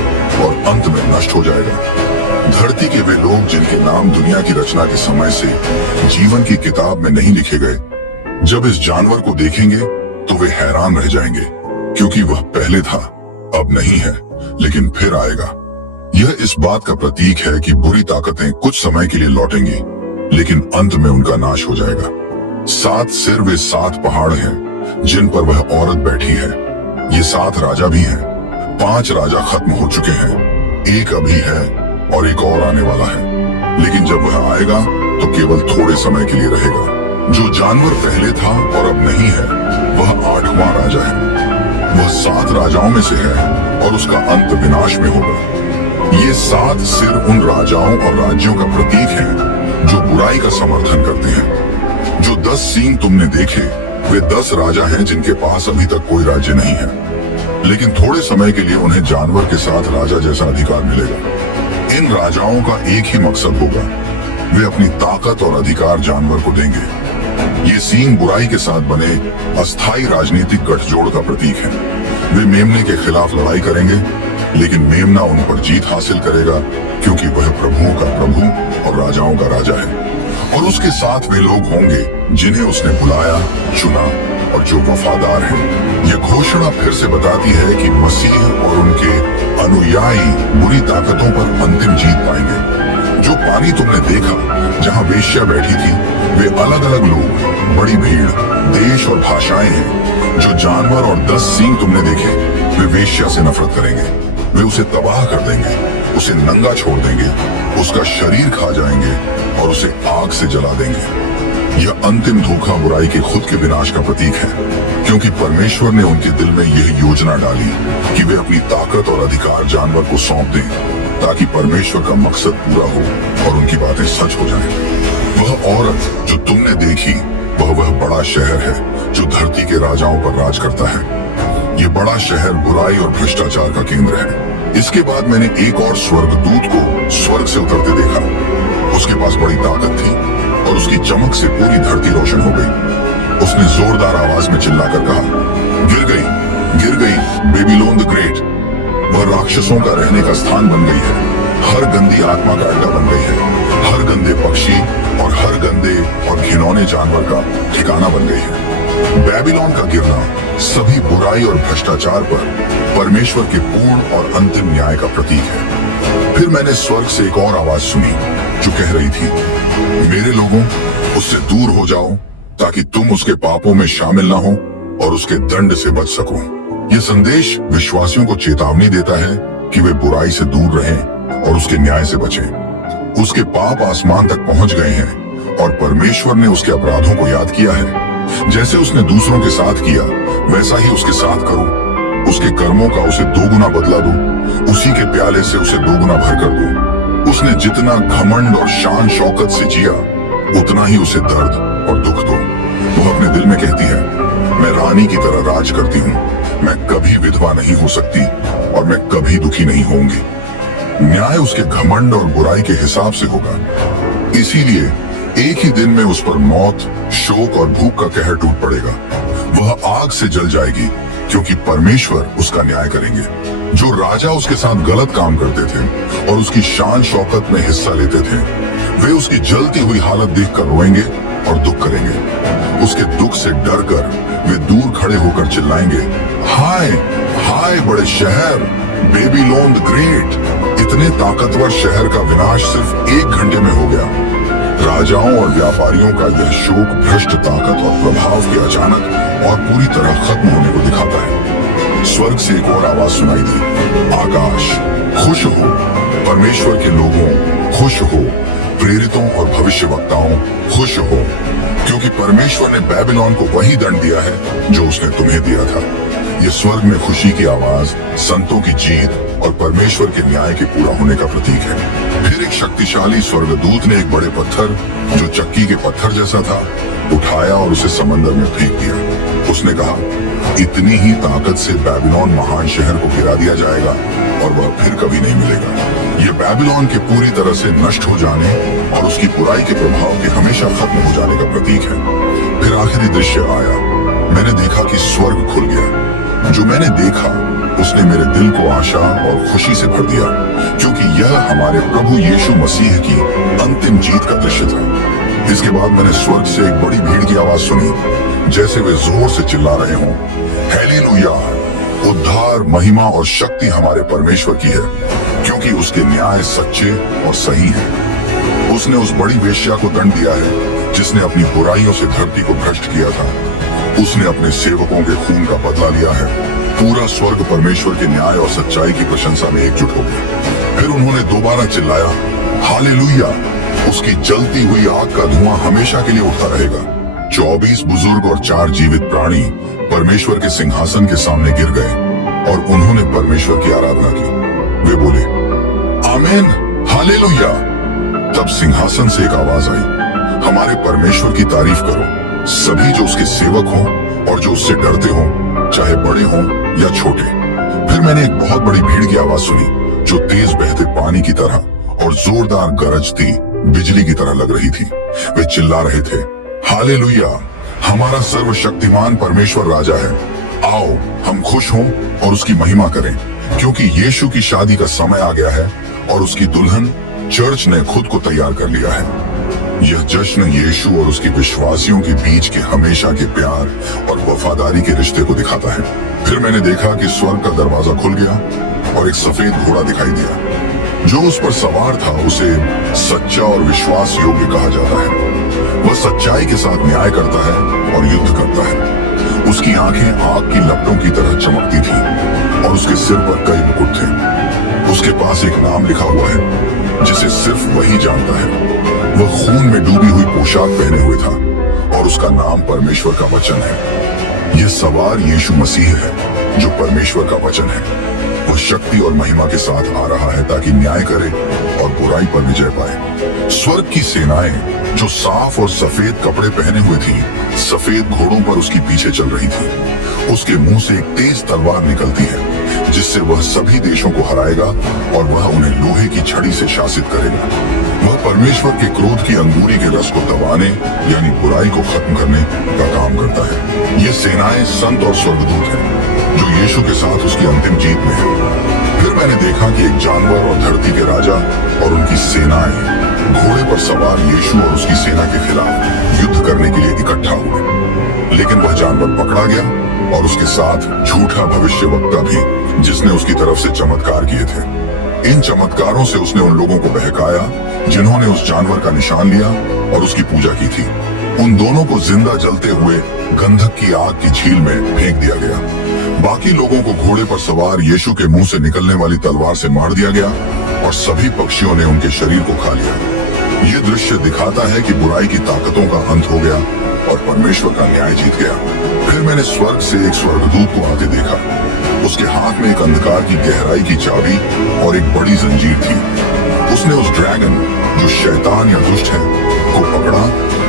और अंत में नष्ट हो जाएगा। धरती के वे लोग जिनके नाम दुनिया की रचना के समय से जीवन की किताब में नहीं लिखे गए, जब इस जानवर को देखेंगे तो वे हैरान रह जाएंगे, क्योंकि वह पहले था, अब नहीं है, लेकिन फिर आएगा। यह इस बात का प्रतीक है कि बुरी ताकतें कुछ समय के लिए लौटेंगी, लेकिन अंत में उनका नाश हो जाएगा। 7 सिर वे 7 पहाड़ हैं जिन पर वह औरत बैठी है। ये 7 राजा भी हैं। 5 राजा खत्म हो चुके हैं, एक अभी है और एक और आने वाला है, लेकिन जब वह आएगा तो केवल थोड़े समय के लिए रहेगा। जो जानवर पहले था और अब नहीं है वह 8वां राजा है। वह 7 राजाओं में से है और उसका अंत विनाश में होगा। ये 7 सिर उन राजाओं और राज्यों का प्रतीक है जो बुराई का समर्थन करते हैं। जो 10 सींग तुमने देखे वे 10 राजा हैं जिनके पास अभी तक कोई राज्य नहीं है, लेकिन थोड़े समय के लिए उन्हें जानवर के साथ राजा जैसा अधिकार मिलेगा। इन राजाओं का एक ही मकसद होगा, वे अपनी ताकत और अधिकार जानवर को देंगे। ये सींग बुराई के साथ बने अस्थायी राजनीतिक गठजोड़ का प्रतीक है। वे मेमने के खिलाफ लड़ाई करेंगे, लेकिन मेमना उन पर जीत हासिल करेगा, क्योंकि वह प्रभुओं का प्रभु और राजाओं का राजा है। और उसके साथ वे लोग होंगे जिन्हें उसने बुलाया, चुना और जो वफादार हैं। यह घोषणा फिर से बताती है कि मसीह और उनके अनुयायी बुरी ताकतों पर अंतिम जीत पाएंगे। जो पानी तुमने देखा जहां वेश्या बैठी थी, वे अलग अलग लोग, बड़ी भीड़, देश और भाषाएं हैं। जो जानवर और 10 सींग तुमने देखे वे वेश्या से नफरत करेंगे। वे उसे तबाह कर देंगे, उसे नंगा छोड़ देंगे, उसका शरीर खा जाएंगे और उसे आग से जला देंगे। यह अंतिम धोखा बुराई के खुद के विनाश का प्रतीक है, क्योंकि परमेश्वर ने उनके दिल में यह योजना डाली कि वे अपनी ताकत और अधिकार जानवर को सौंप दें, ताकि परमेश्वर का मकसद पूरा हो और उनकी बातें सच हो जाएं। वह औरत जो तुमने देखी वह बड़ा शहर है जो धरती के राजाओं पर राज करता है। ये बड़ा शहर बुराई और भ्रष्टाचार का केंद्र है। इसके बाद मैंने एक और स्वर्गदूत को स्वर्ग से उतरते देखा। उसके पास बड़ी ताकत थी और उसकी चमक से पूरी धरती रोशन हो गई। उसने जोरदार आवाज में चिल्लाकर कहा, गिर गई बेबीलोन द ग्रेट। वह राक्षसों का रहने का स्थान बन गई है, हर गंदी आत्मा का अड्डा बन गई है, हर गंदे पक्षी और हर गंदे और घिनौने जानवर का ठिकाना बन गई है। बेबीलोन का गिरना सभी बुराई और भ्रष्टाचार पर परमेश्वर के पूर्ण और अंतिम न्याय का प्रतीक है। फिर मैंने स्वर्ग से एक और आवाज सुनी जो कह रही थी, मेरे लोगों, उससे दूर हो जाओ ताकि तुम उसके पापों में शामिल ना हो और उसके दंड से बच सको। यह संदेश विश्वासियों को चेतावनी देता है कि वे बुराई से दूर रहें और उसके न्याय से बचें। उसके पाप आसमान तक पहुंच गए हैं और परमेश्वर ने उसके अपराधों को याद किया है। जैसे उसने दूसरों के साथ किया वैसा ही उसके साथ करो। उसके कर्मों का उसे दोगुना बदला दो, उसी के प्याले से उसे दोगुना भर कर दो। उसने जितना घमंड और शान शौकत से जिया उतना ही उसे दर्द और दुख दो। वो अपने दिल में कहती है, मैं रानी की तरह राज करती हूँ, मैं कभी विधवा नहीं हो सकती और मैं कभी दुखी नहीं होंगी। न्याय उसके घमंड और बुराई के हिसाब से होगा। इसीलिए एक ही दिन में उस पर मौत, शोक और भूख का कहर टूट पड़ेगा। वह आग से जल जाएगी क्योंकि परमेश्वर उसका न्याय करेंगे। जो राजा उसके साथ गलत काम करते थे और उसकी शान शौकत में हिस्सा लेते थे, वे उसकी जलती हुई हालत देखकर रोएंगे और दुख करेंगे। उसके दुख से डरकर वे दूर खड़े होकर चिल्लाएंगे, हाय हाय बड़े शहर बेबीलोन द ग्रेट। इतने ताकतवर शहर का विनाश सिर्फ 1 घंटे में हो गया। राजाओं और व्यापारियों का यह शोक भ्रष्ट ताकत और प्रभाव के अचानक और पूरी तरह खत्म होने को दिखाता है। स्वर्ग से एक और आवाज सुनाई दी, आकाश खुश हो, परमेश्वर के लोगों खुश हो, प्रेरितों और भविष्यवक्ताओं खुश हो, क्योंकि परमेश्वर ने बेबीलोन को वही दंड दिया है जो उसने तुम्हें दिया था। ये स्वर्ग में खुशी की आवाज, संतों की जीत और परमेश्वर के न्याय के पूरा होने का प्रतीक है। फिर एक शक्तिशाली स्वर्गदूत ने एक बड़े पत्थर जो चक्की के पत्थर जैसा था उठाया और उसे समंदर में फेंक दिया। उसने कहा, इतनी ही ताकत से बेबीलोन महान शहर को गिरा दिया जाएगा और वह फिर कभी नहीं मिलेगा। ये बेबीलोन के पूरी तरह से नष्ट हो जाने और उसकी बुराई के प्रभाव के हमेशा खत्म हो जाने का प्रतीक है। फिर आखिरी दृश्य आया। मैंने देखा कि स्वर्ग खुल गया। जो मैंने देखा उसने मेरे दिल को आशा और खुशी से भर दिया, क्योंकि यह हमारे प्रभु यीशु मसीह की अंतिम जीत का दृश्य था। इसके बाद मैंने स्वर्ग से एक बड़ी भीड़ की आवाज सुनी, जैसे वे जोर से चिल्ला रहे हों, हालेलुया, उद्धार, महिमा और शक्ति हमारे परमेश्वर की है, क्योंकि उसके न्याय सच्चे और सही हैं। उसने उस बड़ी वेश्या को दंड दिया है जिसने अपनी बुराइयों से धरती को भ्रष्ट किया था। उसने अपने सेवकों के खून का बदला लिया है। पूरा स्वर्ग परमेश्वर के न्याय और सच्चाई की प्रशंसा में एकजुट हो गया। फिर उन्होंने दोबारा चिल्लाया, हालेलुया। उसकी जलती हुई आग का धुआं हमेशा के लिए उठता रहेगा। 24 बुजुर्ग और 4 जीवित प्राणी परमेश्वर के सिंहासन के सामने गिर गए और उन्होंने परमेश्वर की आराधना की। वे बोले, आमीन, हालेलुया। तब सिंहासन से एक आवाज आई, हमारे परमेश्वर की तारीफ करो, सभी जो उसके सेवक हों और जो उससे डरते हों, चाहे बड़े हों या छोटे। फिर मैंने एक बहुत बड़ी भीड़ की आवाज सुनी जो तेज बहते पानी की तरह और जोरदार गरजती बिजली की तरह लग रही थी। वे चिल्ला रहे थे, हालेलुया, हमारा सर्वशक्तिमान परमेश्वर राजा है। आओ हम खुश हों और उसकी महिमा करें, क्योंकि यीशु की शादी का समय आ गया है और उसकी दुल्हन चर्च ने खुद को तैयार कर लिया है। यह जश्न यीशु और उसके विश्वासियों के बीच के हमेशा के प्यार और वफादारी के रिश्ते को दिखाता है। फिर मैंने देखा कि स्वर्ग का दरवाजा खुल गया और एक सफेद घोड़ा दिखाई दिया। जो उस पर सवार था उसे सच्चा और विश्वास योग्य कहा जाता है। वह सच्चाई के साथ न्याय करता है और युद्ध करता है। उसकी आंखें आग की लपटों की तरह चमकती थी और उसके सिर पर कई मुकुट थे। उसके पास एक नाम लिखा हुआ है जिसे सिर्फ वही जानता है। वह खून में डूबी हुई पोशाक पहने हुए था और उसका नाम परमेश्वर का वचन है। यह सवार यीशु मसीह है जो परमेश्वर का वचन है। वह शक्ति और महिमा के साथ आ रहा है ताकि न्याय करे और बुराई पर विजय पाए। स्वर्ग की सेनाएं जो साफ और सफेद कपड़े पहने हुए थी, सफेद घोड़ों पर उसके पीछे चल रही थी। उसके मुंह से एक तेज तलवार निकलती है जिससे वह सभी देशों को हराएगा और वह उन्हें लोहे की छड़ी से शासित करेगा। वह परमेश्वर के क्रोध की अंगूरी के रस को दबाने यानी बुराई को खत्म करने का काम करता है। ये सेनाएं संत और स्वर्गदूत हैं जो यीशु के साथ उसकी अंतिम जीत में है। फिर मैंने देखा कि एक जानवर और धरती के राजा और उनकी सेनाएं घोड़े पर सवार यीशु और उसकी सेना के खिलाफ युद्ध करने के लिए इकट्ठा हुए। लेकिन वह जानवर पकड़ा गया और उसके साथ झूठा भविष्यवक्ता भी, जिसने उसकी तरफ से चमत्कार किए थे। इन चमत्कारों से उसने उन लोगों को बहकाया जिन्होंने उस जानवर का निशान लिया और उसकी पूजा की थी। उन दोनों को जिंदा जलते हुए गंधक की आग की झील में फेंक दिया गया। बाकी लोगों को घोड़े पर सवार यीशु के मुंह से निकलने वाली तलवार से मार दिया गया और सभी पक्षियों ने उनके शरीर को खा लिया। ये दृश्य दिखाता है कि बुराई की ताकतों का अंत हो गया और परमेश्वर का न्याय जीत गया। फिर मैंने स्वर्ग से एक स्वर्गदूत को आते देखा। उसके हाथ में एक अंधकार की गहराई की चाबी और एक बड़ी जंजीर थी। उसने उस ड्रैगन, जो शैतान या दुष्ट है, को पकड़ा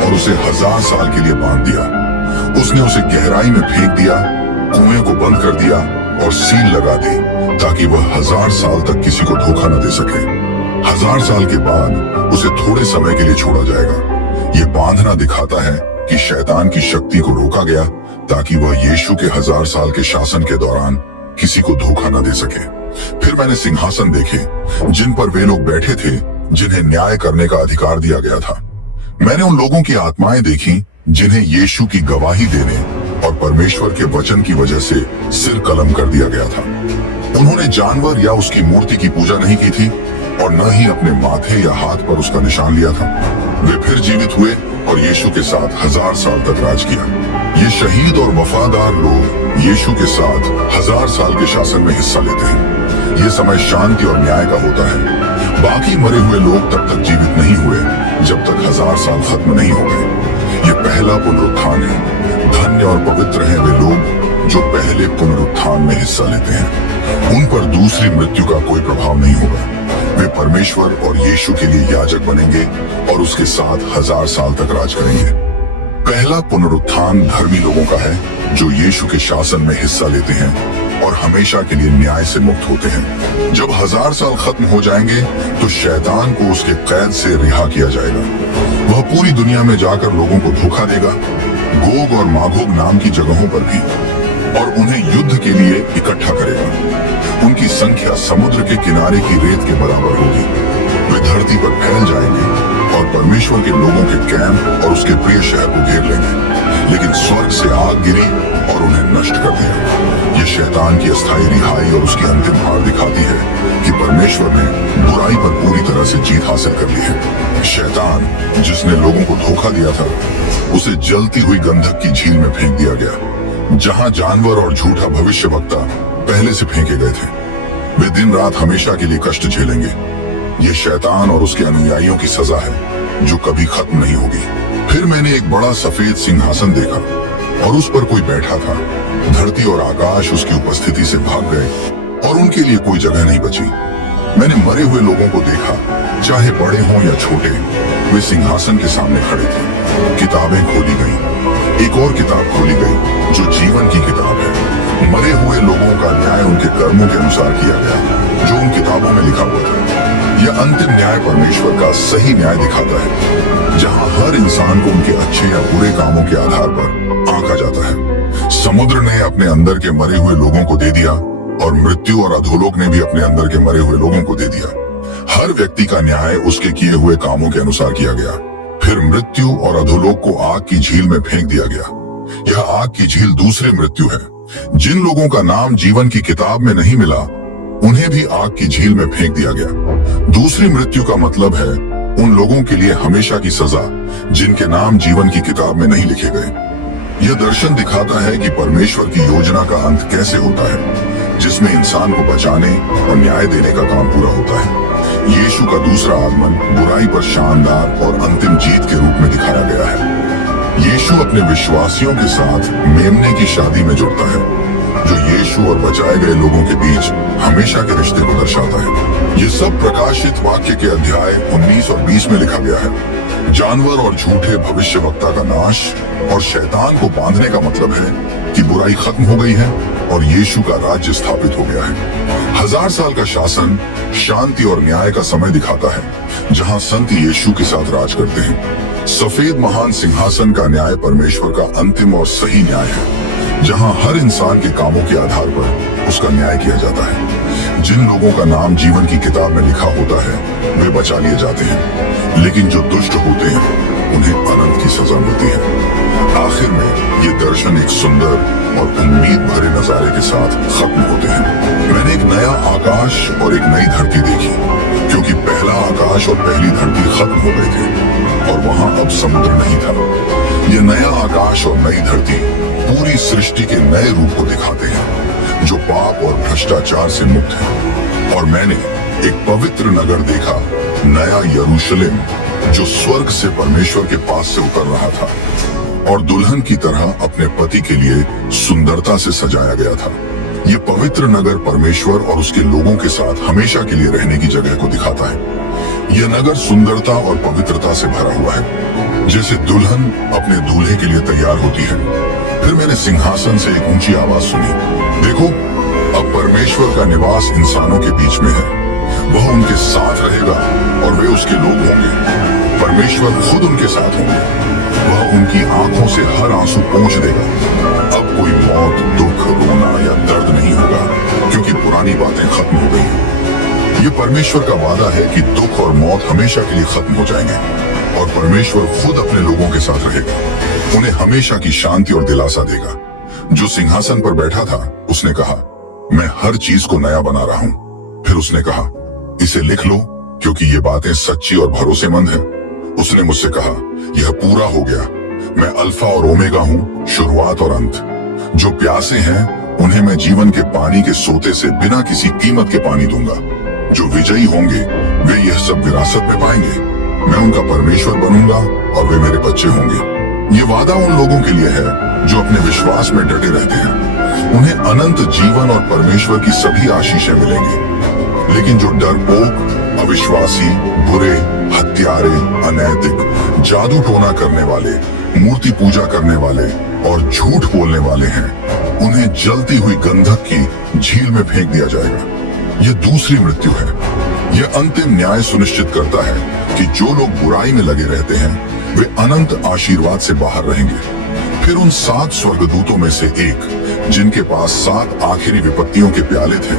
और उसे 1000 साल के लिए बांध दिया। उसने उसे गहराई में फेंक दिया, कुएं को बंद कर दिया और सील लगा दी ताकि वह 1000 साल तक किसी को धोखा न दे सके। 1000 साल के बाद उसे थोड़े समय के लिए छोड़ा जाएगा। ये बांधना दिखाता है कि शैतान की शक्ति को रोका गया ताकि वह यीशु के 1000 साल के शासन के दौरान किसी को धोखा न दे सके। फिर मैंने सिंहासन देखे जिन पर वे लोग बैठे थे जिन्हें न्याय करने का अधिकार दिया गया था। मैंने उन लोगों की आत्माएं देखी जिन्हें यीशु की गवाही देने और परमेश्वर के वचन की वजह से सिर कलम कर दिया गया था। उन्होंने जानवर या उसकी मूर्ति की पूजा नहीं की थी और न ही अपने माथे या हाथ पर उसका निशान लिया था। वे फिर जीवित हुए और यीशु के साथ 1000 साल तक राज किया। ये शहीद और वफादार लोग यीशु के साथ 1000 साल के शासन में हिस्सा लेते हैं। ये समय शांति और न्याय का होता है। बाकी मरे हुए लोग तब तक जीवित नहीं हुए जब तक 1000 साल खत्म नहीं हो गए। ये पहला पुनरुत्थान है। धन्य और पवित्र हैं वे लोग जो पहले पुनरुत्थान में हिस्सा लेते हैं। उन पर दूसरी मृत्यु का कोई प्रभाव नहीं होगा। वे परमेश्वर और यीशु के लिए याजक बनेंगे और उसके साथ 1000 साल तक राज करेंगे। पहला पुनरुत्थान धर्मी लोगों का है जो यीशु के शासन में हिस्सा लेते हैं और हमेशा के लिए न्याय से मुक्त होते हैं। जब 1000 साल खत्म हो जाएंगे तो शैतान को उसके कैद से रिहा किया जाएगा। वह पूरी दुनिया में जाकर लोगों को धोखा देगा, गोग और मागोग नाम की जगहों पर भी, और उन्हें युद्ध के लिए इकट्ठा करेगा। उनकी संख्या समुद्र के किनारे की रेत के बराबर होगी। वे धरती पर फैल जाएंगे और परमेश्वर के लोगों के कैंप और उसके प्रिय शहर को घेर लेंगे। लेकिन स्वर्ग से आग गिरी और उन्हें नष्ट कर दिया। ये शैतान की अस्थायी रिहाई और उसकी अंतिम हार दिखाती है कि परमेश्वर ने बुराई पर पूरी तरह से जीत हासिल कर ली है। शैतान, जिसने लोगों को धोखा दिया था, उसे जलती हुई गंधक की झील में फेंक दिया गया, जहां जानवर और झूठा भविष्यवक्ता पहले से फेंके गए थे। वे दिन रात हमेशा के लिए कष्ट झेलेंगे। ये शैतान और उसके अनुयायियों की सजा है जो कभी खत्म नहीं होगी। फिर मैंने एक बड़ा सफेद सिंहासन देखा और उस पर कोई बैठा था। धरती और आकाश उसकी उपस्थिति से भाग गए और उनके लिए कोई जगह नहीं बची। मैंने मरे हुए लोगों को देखा, चाहे बड़े हों या छोटे, वे सिंहासन के सामने खड़े थे। किताबें खोली गईं। एक और किताब खोली गई जो जीवन की किताब है। मरे हुए लोगों का न्याय उनके कर्मों के अनुसार किया गया जो उन किताबों में लिखा हुआ था। यह अंतिम न्याय परमेश्वर का सही न्याय दिखाता है, जहां हर इंसान को उनके अच्छे या बुरे कामों के आधार पर आंका जाता है। समुद्र ने अपने अंदर के मरे हुए लोगों को दे दिया और मृत्यु और अधोलोक ने भी अपने अंदर के मरे हुए लोगों को दे दिया। हर व्यक्ति का न्याय उसके किए हुए कामों के अनुसार किया गया। फिर मृत्यु और अधोलोक को आग की झील में फेंक दिया गया। यह आग की झील दूसरी मृत्यु है। जिन लोगों का नाम जीवन की किताब में नहीं मिला, उन्हें भी आग की झील में फेंक दिया गया। दूसरी मृत्यु का मतलब है उन लोगों के लिए हमेशा की सजा जिनके नाम जीवन की किताब में नहीं लिखे गए। यह दर्शन दिखाता है कि परमेश्वर की योजना का अंत कैसे होता है, जिसमें इंसान को बचाने और न्याय देने का काम पूरा होता है। यीशु का दूसरा आगमन बुराई पर शानदार और अंतिम जीत के रूप में दिखाया गया है। यीशु अपने विश्वासियों के साथ मेमने की शादी में जुड़ता है। जो यीशु और बचाए गए लोगों के बीच हमेशा के रिश्ते को दर्शाता है। ये सब प्रकाशित वाक्य के अध्याय 19 और 20 में लिखा गया है। जानवर और झूठे भविष्यवक्ता का नाश और शैतान को बांधने का मतलब है कि बुराई खत्म हो गई है और यीशु का राज्य स्थापित हो गया है। 1000 साल का शासन शांति और न्याय का समय दिखाता है, जहां संत यीशु के साथ राज करते हैं। सफेद महान सिंहासन का न्याय परमेश्वर का अंतिम और सही न्याय है, जहां हर इंसान के कामों के आधार पर उसका न्याय किया जाता है। जिन लोगों का नाम जीवन की किताब में लिखा होता है वे बचा लिए जाते हैं, लेकिन जो दुष्ट होते हैं उन्हें अनंत की सजा मिलती है। आखिर में ये दर्शन एक सुंदर और उम्मीद भरे नजारे के साथ खत्म होते हैं। मैंने एक नया आकाश और एक नई धरती देखी, क्योंकि पहला आकाश और पहली धरती खत्म हो गए थे और वहां अब समुद्र नहीं था। ये नया आकाश और नई धरती पूरी सृष्टि के नए रूप को दिखाते हैं, जो पाप और भ्रष्टाचार से मुक्त है। और मैंने एक पवित्र नगर देखा, नया यरूशलेम, जो स्वर्ग से परमेश्वर के पास से उतर रहा था और दुल्हन की तरह अपने पति के लिए सुंदरता से सजाया गया था। ये पवित्र नगर परमेश्वर और उसके लोगों के साथ हमेशा के लिए रहने की जगह को दिखाता है। यह नगर सुंदरता और पवित्रता से भरा हुआ है, जैसे दुल्हन अपने दूल्हे के लिए तैयार होती है। फिर मैंने सिंहासन से एक ऊंची आवाज सुनी, देखो, अब परमेश्वर का निवास इंसानों के बीच में है। वह उनके साथ रहेगा और वे उसके लोग होंगे। परमेश्वर खुद उनके साथ होंगे। वह उनकी आंखों से हर आंसू पोंछ देगा। अब कोई मौत, दुख, रोना या दर्द नहीं होगा, क्योंकि पुरानी बातें खत्म हो गई हैं। ये परमेश्वर का वादा है कि दुख और मौत हमेशा के लिए खत्म हो जाएंगे और परमेश्वर खुद अपने लोगों के साथ रहेगा, उन्हें हमेशा की शांति और दिलासा देगा। जो सिंहासन पर बैठा था उसने कहा, मैं हर चीज को नया बना रहा हूं। फिर उसने कहा, इसे लिख लो, क्योंकि ये बातें सच्ची और भरोसेमंद हैं। उसने मुझसे कहा, यह पूरा हो गया। मैं अल्फा और ओमेगा हूँ, शुरुआत और अंत। जो प्यासे हैं उन्हें मैं जीवन के पानी के सोते से बिना किसी कीमत के पानी दूंगा। जो विजयी होंगे वे यह सब विरासत में पाएंगे। मैं उनका परमेश्वर बनूंगा और वे मेरे बच्चे होंगे। ये वादा उन लोगों के लिए है जो अपने विश्वास में डटे रहते हैं। उन्हें अनंत जीवन और परमेश्वर की सभी आशीषें मिलेंगी। लेकिन जो डरपोक, अविश्वासी, बुरे, हत्यारे, अनैतिक, जादू टोना करने वाले, मूर्ति पूजा करने वाले और झूठ बोलने वाले हैं, उन्हें जलती हुई गंधक की झील में फेंक दिया जाएगा। यह दूसरी मृत्यु है। यह अंतिम न्याय सुनिश्चित करता है कि जो लोग बुराई में लगे रहते हैं वे अनंत आशीर्वाद से बाहर रहेंगे। फिर उन 7 स्वर्गदूतों में से एक, जिनके पास 7 आखिरी विपत्तियों के प्याले थे,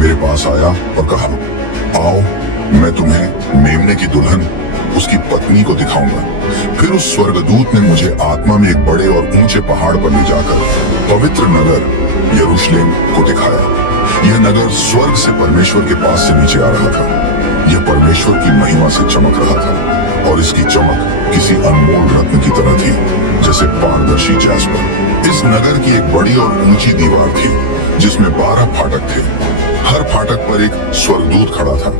मेरे पास आया और कहा, आओ, मैं तुम्हें मेमने की दुल्हन, उसकी पत्नी को दिखाऊंगा। फिर उस स्वर्गदूत ने मुझे आत्मा में एक बड़े और ऊंचे पहाड़ पर ले जाकर पवित्र नगर यरूशलेम को दिखाया। यह नगर स्वर्ग से परमेश्वर के पास से नीचे आ रहा था। यह परमेश्वर की महिमा से चमक रहा था और इसकी चमक किसी अनमोल रत्न की तरह थी, जैसे पारदर्शी जैस्पर। इस नगर की एक बड़ी और ऊंची दीवार थी, जिसमें 12 फाटक थे। हर फाटक पर एक स्वर्गदूत खड़ा था।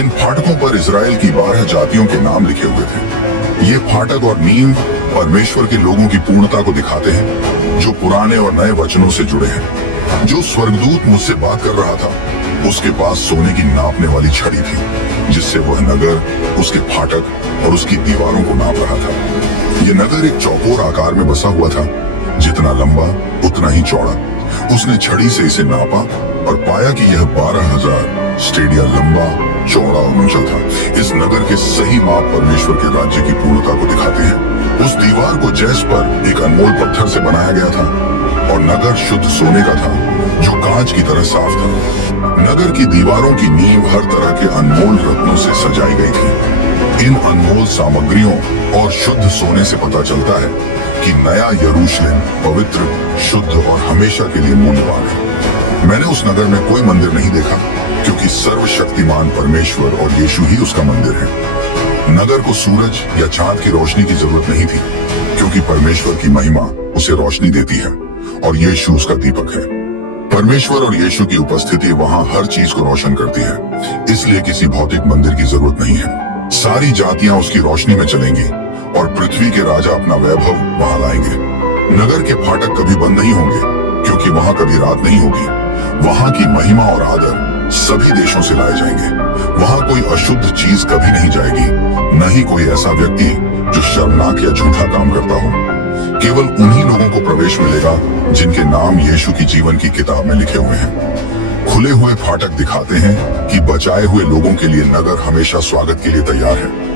इन फाटकों पर इजराइल की 12 जातियों के नाम लिखे हुए थे। ये फाटक और नींव परमेश्वर के लोगों की पूर्णता को दिखाते हैं, जो पुराने और नए वचनों से जुड़े हैं। जो स्वर्गदूत मुझसे बात कर रहा था, उसके पास सोने की नापने वाली छड़ी थी, जिससे वह नगर, उसके फाटक और उसकी दीवारों को नाप रहा था। यह नगर एक चौकोर आकार में बसा हुआ था, जितना लंबा उतना ही चौड़ा। उसने छड़ी से इसे नापा और पाया कि यह 12,000 स्टेडिया लंबा, चौड़ा और ऊंचा था। इस नगर के सही माप परमेश्वर के राज्य की पूर्णता को दिखाते हैं। उस दीवार को जैस्पर, एक अनमोल पत्थर से बनाया गया था और नगर शुद्ध सोने का था, जो कांच की तरह साफ था। नगर की दीवारों की नींव हर तरह के अनमोल रत्नों से सजाई गई थी। इन अनमोल सामग्रियों और शुद्ध सोने से पता चलता है कि नया यरूशलेम पवित्र, शुद्ध और हमेशा के लिए मूल्यवान है। मैंने उस नगर में कोई मंदिर नहीं देखा, क्योंकि सर्वशक्तिमान परमेश्वर और यीशु ही उसका मंदिर है। नगर को सूरज या चांद की रोशनी की जरूरत नहीं थी, क्योंकि परमेश्वर की महिमा उसे रोशनी देती है और यीशु उसका दीपक है। परमेश्वर और यीशु की उपस्थिति वहाँ हर चीज को रोशन करती है, इसलिए किसी भौतिक मंदिर की जरूरत नहीं है। सारी जातियां उसकी रोशनी में चलेंगी और पृथ्वी के राजा अपना वैभव वहाँ लाएंगे। नगर के फाटक कभी बंद नहीं होंगे, क्योंकि वहां कभी रात नहीं होगी। वहां की महिमा और आदर सभी देशों से लाए जाएंगे। वहां कोई अशुद्ध चीज कभी नहीं जाएगी, न ही कोई ऐसा व्यक्ति जो शर्मनाक या झूठा काम करता हो। केवल उन्हीं लोगों को प्रवेश मिलेगा जिनके नाम यीशु की जीवन की किताब में लिखे हुए हैं। खुले हुए फाटक दिखाते हैं कि बचाए हुए लोगों के लिए नगर हमेशा स्वागत के लिए तैयार है।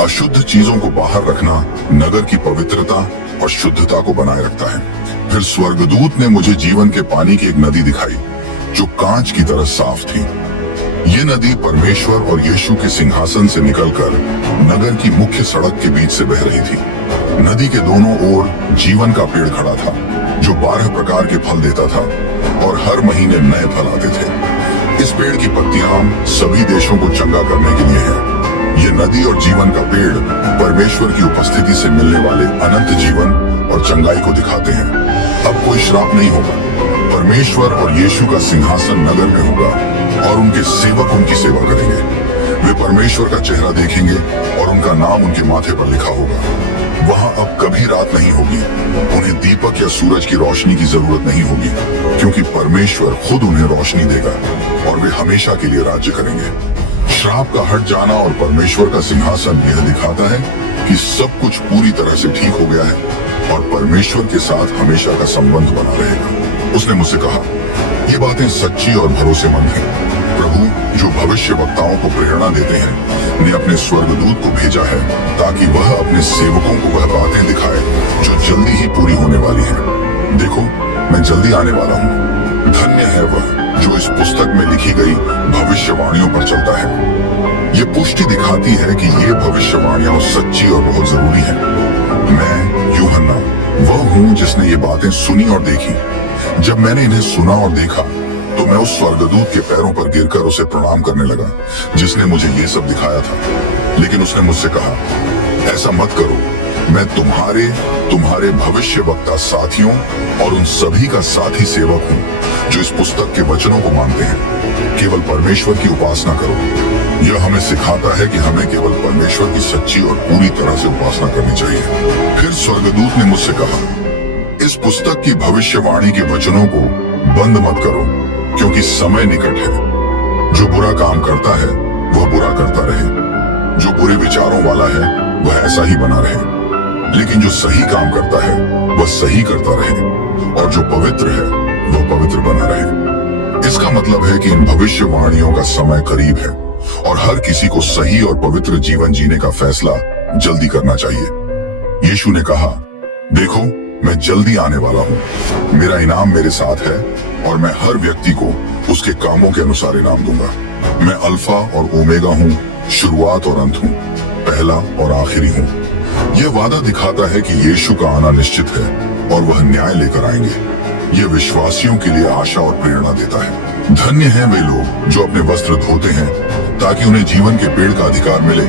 अशुद्ध चीजों को बाहर रखना नगर की पवित्रता और शुद्धता को बनाए रखता है। फिर स्वर्गदूत ने मुझे जीवन के पानी की एक नदी दिखाई जो कांच की तरह साफ थी। ये नदी परमेश्वर और यीशु के सिंहासन से निकलकर नगर की मुख्य सड़क के बीच से बह रही थी। नदी के दोनों ओर जीवन का पेड़ खड़ा था जो 12 प्रकार के फल देता था और हर महीने नए फल आते थे। इस पेड़ की पत्तियां सभी देशों को चंगा करने के लिए है। ये नदी और जीवन का पेड़ परमेश्वर की उपस्थिति से मिलने वाले अनंत जीवन और चंगाई को दिखाते हैं। अब कोई श्राप नहीं होगा। परमेश्वर और यीशु का सिंहासन नगर में होगा और उनके सेवक उनकी सेवा करेंगे। वे परमेश्वर का चेहरा देखेंगे और उनका नाम उनके माथे पर लिखा होगा। वहां अब कभी रात नहीं होगी। उन्हें दीपक या सूरज की रोशनी की जरूरत नहीं होगी, क्योंकि परमेश्वर खुद उन्हें रोशनी देगा और वे हमेशा के लिए राज्य करेंगे। श्राप का हट जाना और परमेश्वर का सिंहासन यह दिखाता है कि सब कुछ पूरी तरह से ठीक हो गया है और परमेश्वर के साथ हमेशा का संबंध बना रहेगा। उसने मुझसे कहा, ये बातें सच्ची और भरोसेमंद हैं। प्रभु जो भविष्य वक्ताओं को प्रेरणा देते हैं ने अपने स्वर्गदूत को भेजा है ताकि वह अपने सेवकों को वह बातें दिखाए जो जल्दी ही पूरी होने वाली हैं। देखो, मैं जल्दी आने वाला हूँ। धन्य है वह जो इस पुस्तक में लिखी गई भविष्यवाणियों पर चलता है। ये पुष्टि दिखाती है कि ये भविष्यवाणियां सच्ची और बहुत जरूरी हैं। मैं यूहन्ना वह हूँ जिसने ये बातें सुनी और देखी। जब मैंने इन्हें सुना और देखा तो मैं उस स्वर्गदूत के पैरों पर गिरकर उसे प्रणाम करने लगा जिसने मुझे ये सब दिखाया था। लेकिन उसने मुझसे कहा, ऐसा मत करो। मैं तुम्हारे भविष्य वक्ता साथियों और उन सभी का साथी सेवक हूँ जो इस पुस्तक के वचनों को मानते हैं। केवल परमेश्वर की उपासना करो। यह हमें सिखाता है कि हमें केवल परमेश्वर की सच्ची और पूरी तरह से उपासना करनी चाहिए। फिर स्वर्गदूत ने मुझसे कहा, इस पुस्तक की भविष्यवाणी के वचनों को बंद मत करो, क्योंकि समय निकट है। जो बुरा काम करता है वह बुरा करता रहे, जो बुरे विचारों वाला है वह ऐसा ही बना रहे, लेकिन जो सही काम करता है वह सही करता रहे, और जो पवित्र है वह पवित्र बना रहे। इसका मतलब है कि इन भविष्यवाणियों का समय करीब है और हर किसी को सही और पवित्र जीवन जीने का फैसला जल्दी करना चाहिए। यीशु ने कहा, देखो, मैं जल्दी आने वाला हूँ। मेरा इनाम मेरे साथ है और मैं हर व्यक्ति को उसके कामों के अनुसार इनाम दूंगा। मैं अल्फा और ओमेगा हूँ, शुरुआत और अंत हूँ, पहला और आखिरी हूँ। यह वादा दिखाता है कि यीशु का आना निश्चित है और वह न्याय लेकर आएंगे। यह विश्वासियों के लिए आशा और प्रेरणा देता है। धन्य हैं वे लोग जो अपने वस्त्र धोते हैं ताकि उन्हें जीवन के पेड़ का अधिकार मिले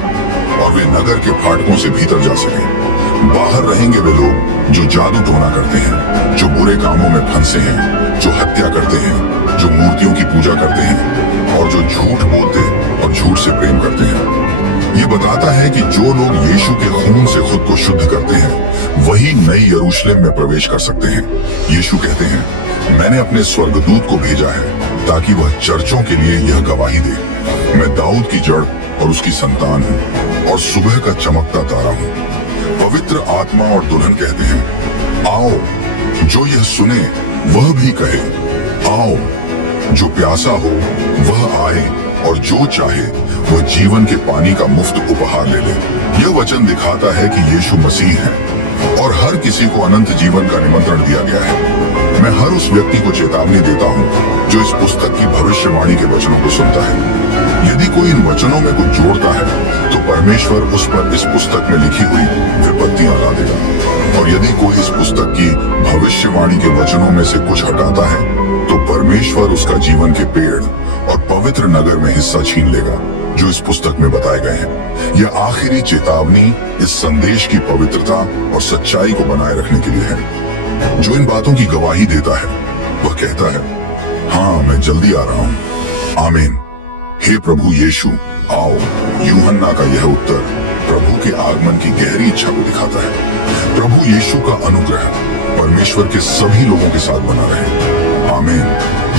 और वे नगर के फाटकों से भीतर जा सकें। बाहर रहेंगे वे लोग जो जादू टोना करते हैं, जो बुरे कामों में फंसे हैं, जो हत्या करते हैं, जो मूर्तियों की पूजा करते हैं और जो झूठ बोलते और झूठ से प्रेम करते हैं। ये बताता है कि जो लोग यीशु के खून से खुद को शुद्ध करते हैं वही नई यरूशलेम में प्रवेश कर सकते हैं। यीशु कहते हैं, मैंने अपने स्वर्गदूत को भेजा है ताकि वह चर्चों के लिए यह गवाही दे। मैं दाऊद की जड़ और उसकी संतान हूँ और सुबह का चमकता तारा हूँ। पवित्र आत्मा और दुल्हन कहते हैं, आओ। जो यह सुने वह भी कहे, आओ। जो प्यासा हो वह आए और जो चाहे वह जीवन के पानी का मुफ्त उपहार ले ले। यह वचन दिखाता है कि यीशु मसीह है और हर किसी को अनंत जीवन का निमंत्रण दिया गया है। मैं हर उस व्यक्ति को चेतावनी देता हूँ जो इस पुस्तक की भविष्यवाणी के वचनों को सुनता है। यदि कोई इन वचनों में कुछ जोड़ता है तो परमेश्वर उस पर इस पुस्तक में लिखी हुई विपत्तियां ला देगा, और यदि कोई इस पुस्तक की भविष्यवाणी के वचनों में से कुछ हटाता है तो परमेश्वर उसका जीवन के पेड़ और पवित्र नगर में हिस्सा छीन लेगा जो इस पुस्तक में बताए गए हैं। यह आखिरी चेतावनी इस संदेश की पवित्रता और सच्चाई को बनाए रखने के लिए है। जो इन बातों की गवाही देता है वह कहता है, हाँ, मैं जल्दी आ रहा हूँ। आमीन। हे प्रभु यीशु, आओ। यूहन्ना का यह उत्तर प्रभु के आगमन की गहरी इच्छा को दिखाता है। प्रभु यीशु का अनुग्रह परमेश्वर के सभी लोगों के साथ बना रहे। आमीन।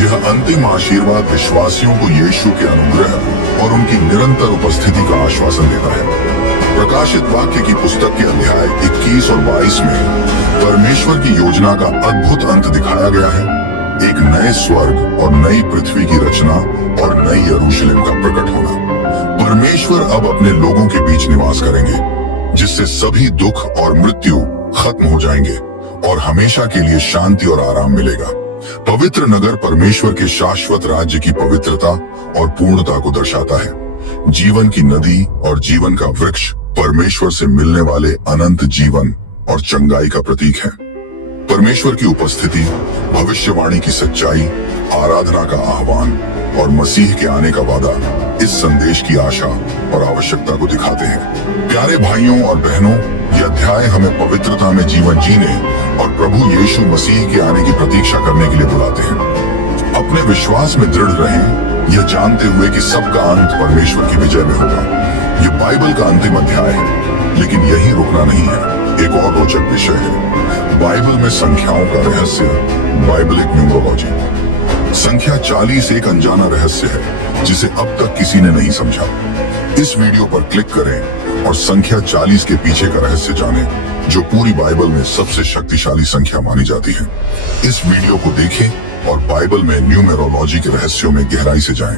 यह अंतिम आशीर्वाद विश्वासियों को यीशु के अनुग्रह और उनकी निरंतर उपस्थिति का आश्वासन देता है। प्रकाशित वाक्य की पुस्तक के अध्याय 21 और 22 में परमेश्वर की योजना का अद्भुत अंत दिखाया गया है। एक नए स्वर्ग और नई पृथ्वी की रचना और नई यरूशलेम का प्रकट होना। परमेश्वर अब अपने लोगों के बीच निवास करेंगे, जिससे सभी दुख और मृत्यु खत्म हो जाएंगे और हमेशा के लिए शांति और आराम मिलेगा। पवित्र नगर परमेश्वर के शाश्वत राज्य की पवित्रता और पूर्णता को दर्शाता है। जीवन की नदी और जीवन का वृक्ष परमेश्वर से मिलने वाले अनंत जीवन और चंगाई का प्रतीक है। परमेश्वर की उपस्थिति, भविष्यवाणी की सच्चाई, आराधना का आह्वान और मसीह के आने का वादा इस संदेश की आशा और आवश्यकता को दिखाते हैं। प्यारे भाइयों और बहनों, यह अध्याय हमें पवित्रता में जीवन जीने और प्रभु यीशु मसीह के आने की प्रतीक्षा करने के लिए बुलाते हैं। अपने विश्वास में दृढ़ रहें, यह जानते हुए कि सबका अंत परमेश्वर की विजय में होगा। यह बाइबल का अंतिम अध्याय है, लेकिन यही रुकना नहीं है। एक और रोचक विषय है बाइबल में संख्याओं का रहस्य, बाइबलिक न्यूमरोलॉजी। संख्या 40 एक अनजाना रहस्य है जिसे अब तक किसी ने नहीं समझा। इस वीडियो पर क्लिक करें और संख्या 40 के पीछे का रहस्य जानें, जो पूरी बाइबल में सबसे शक्तिशाली संख्या मानी जाती है। इस वीडियो को देखें और बाइबल में न्यूमरोलॉजी के रहस्यों में गहराई से जाएं।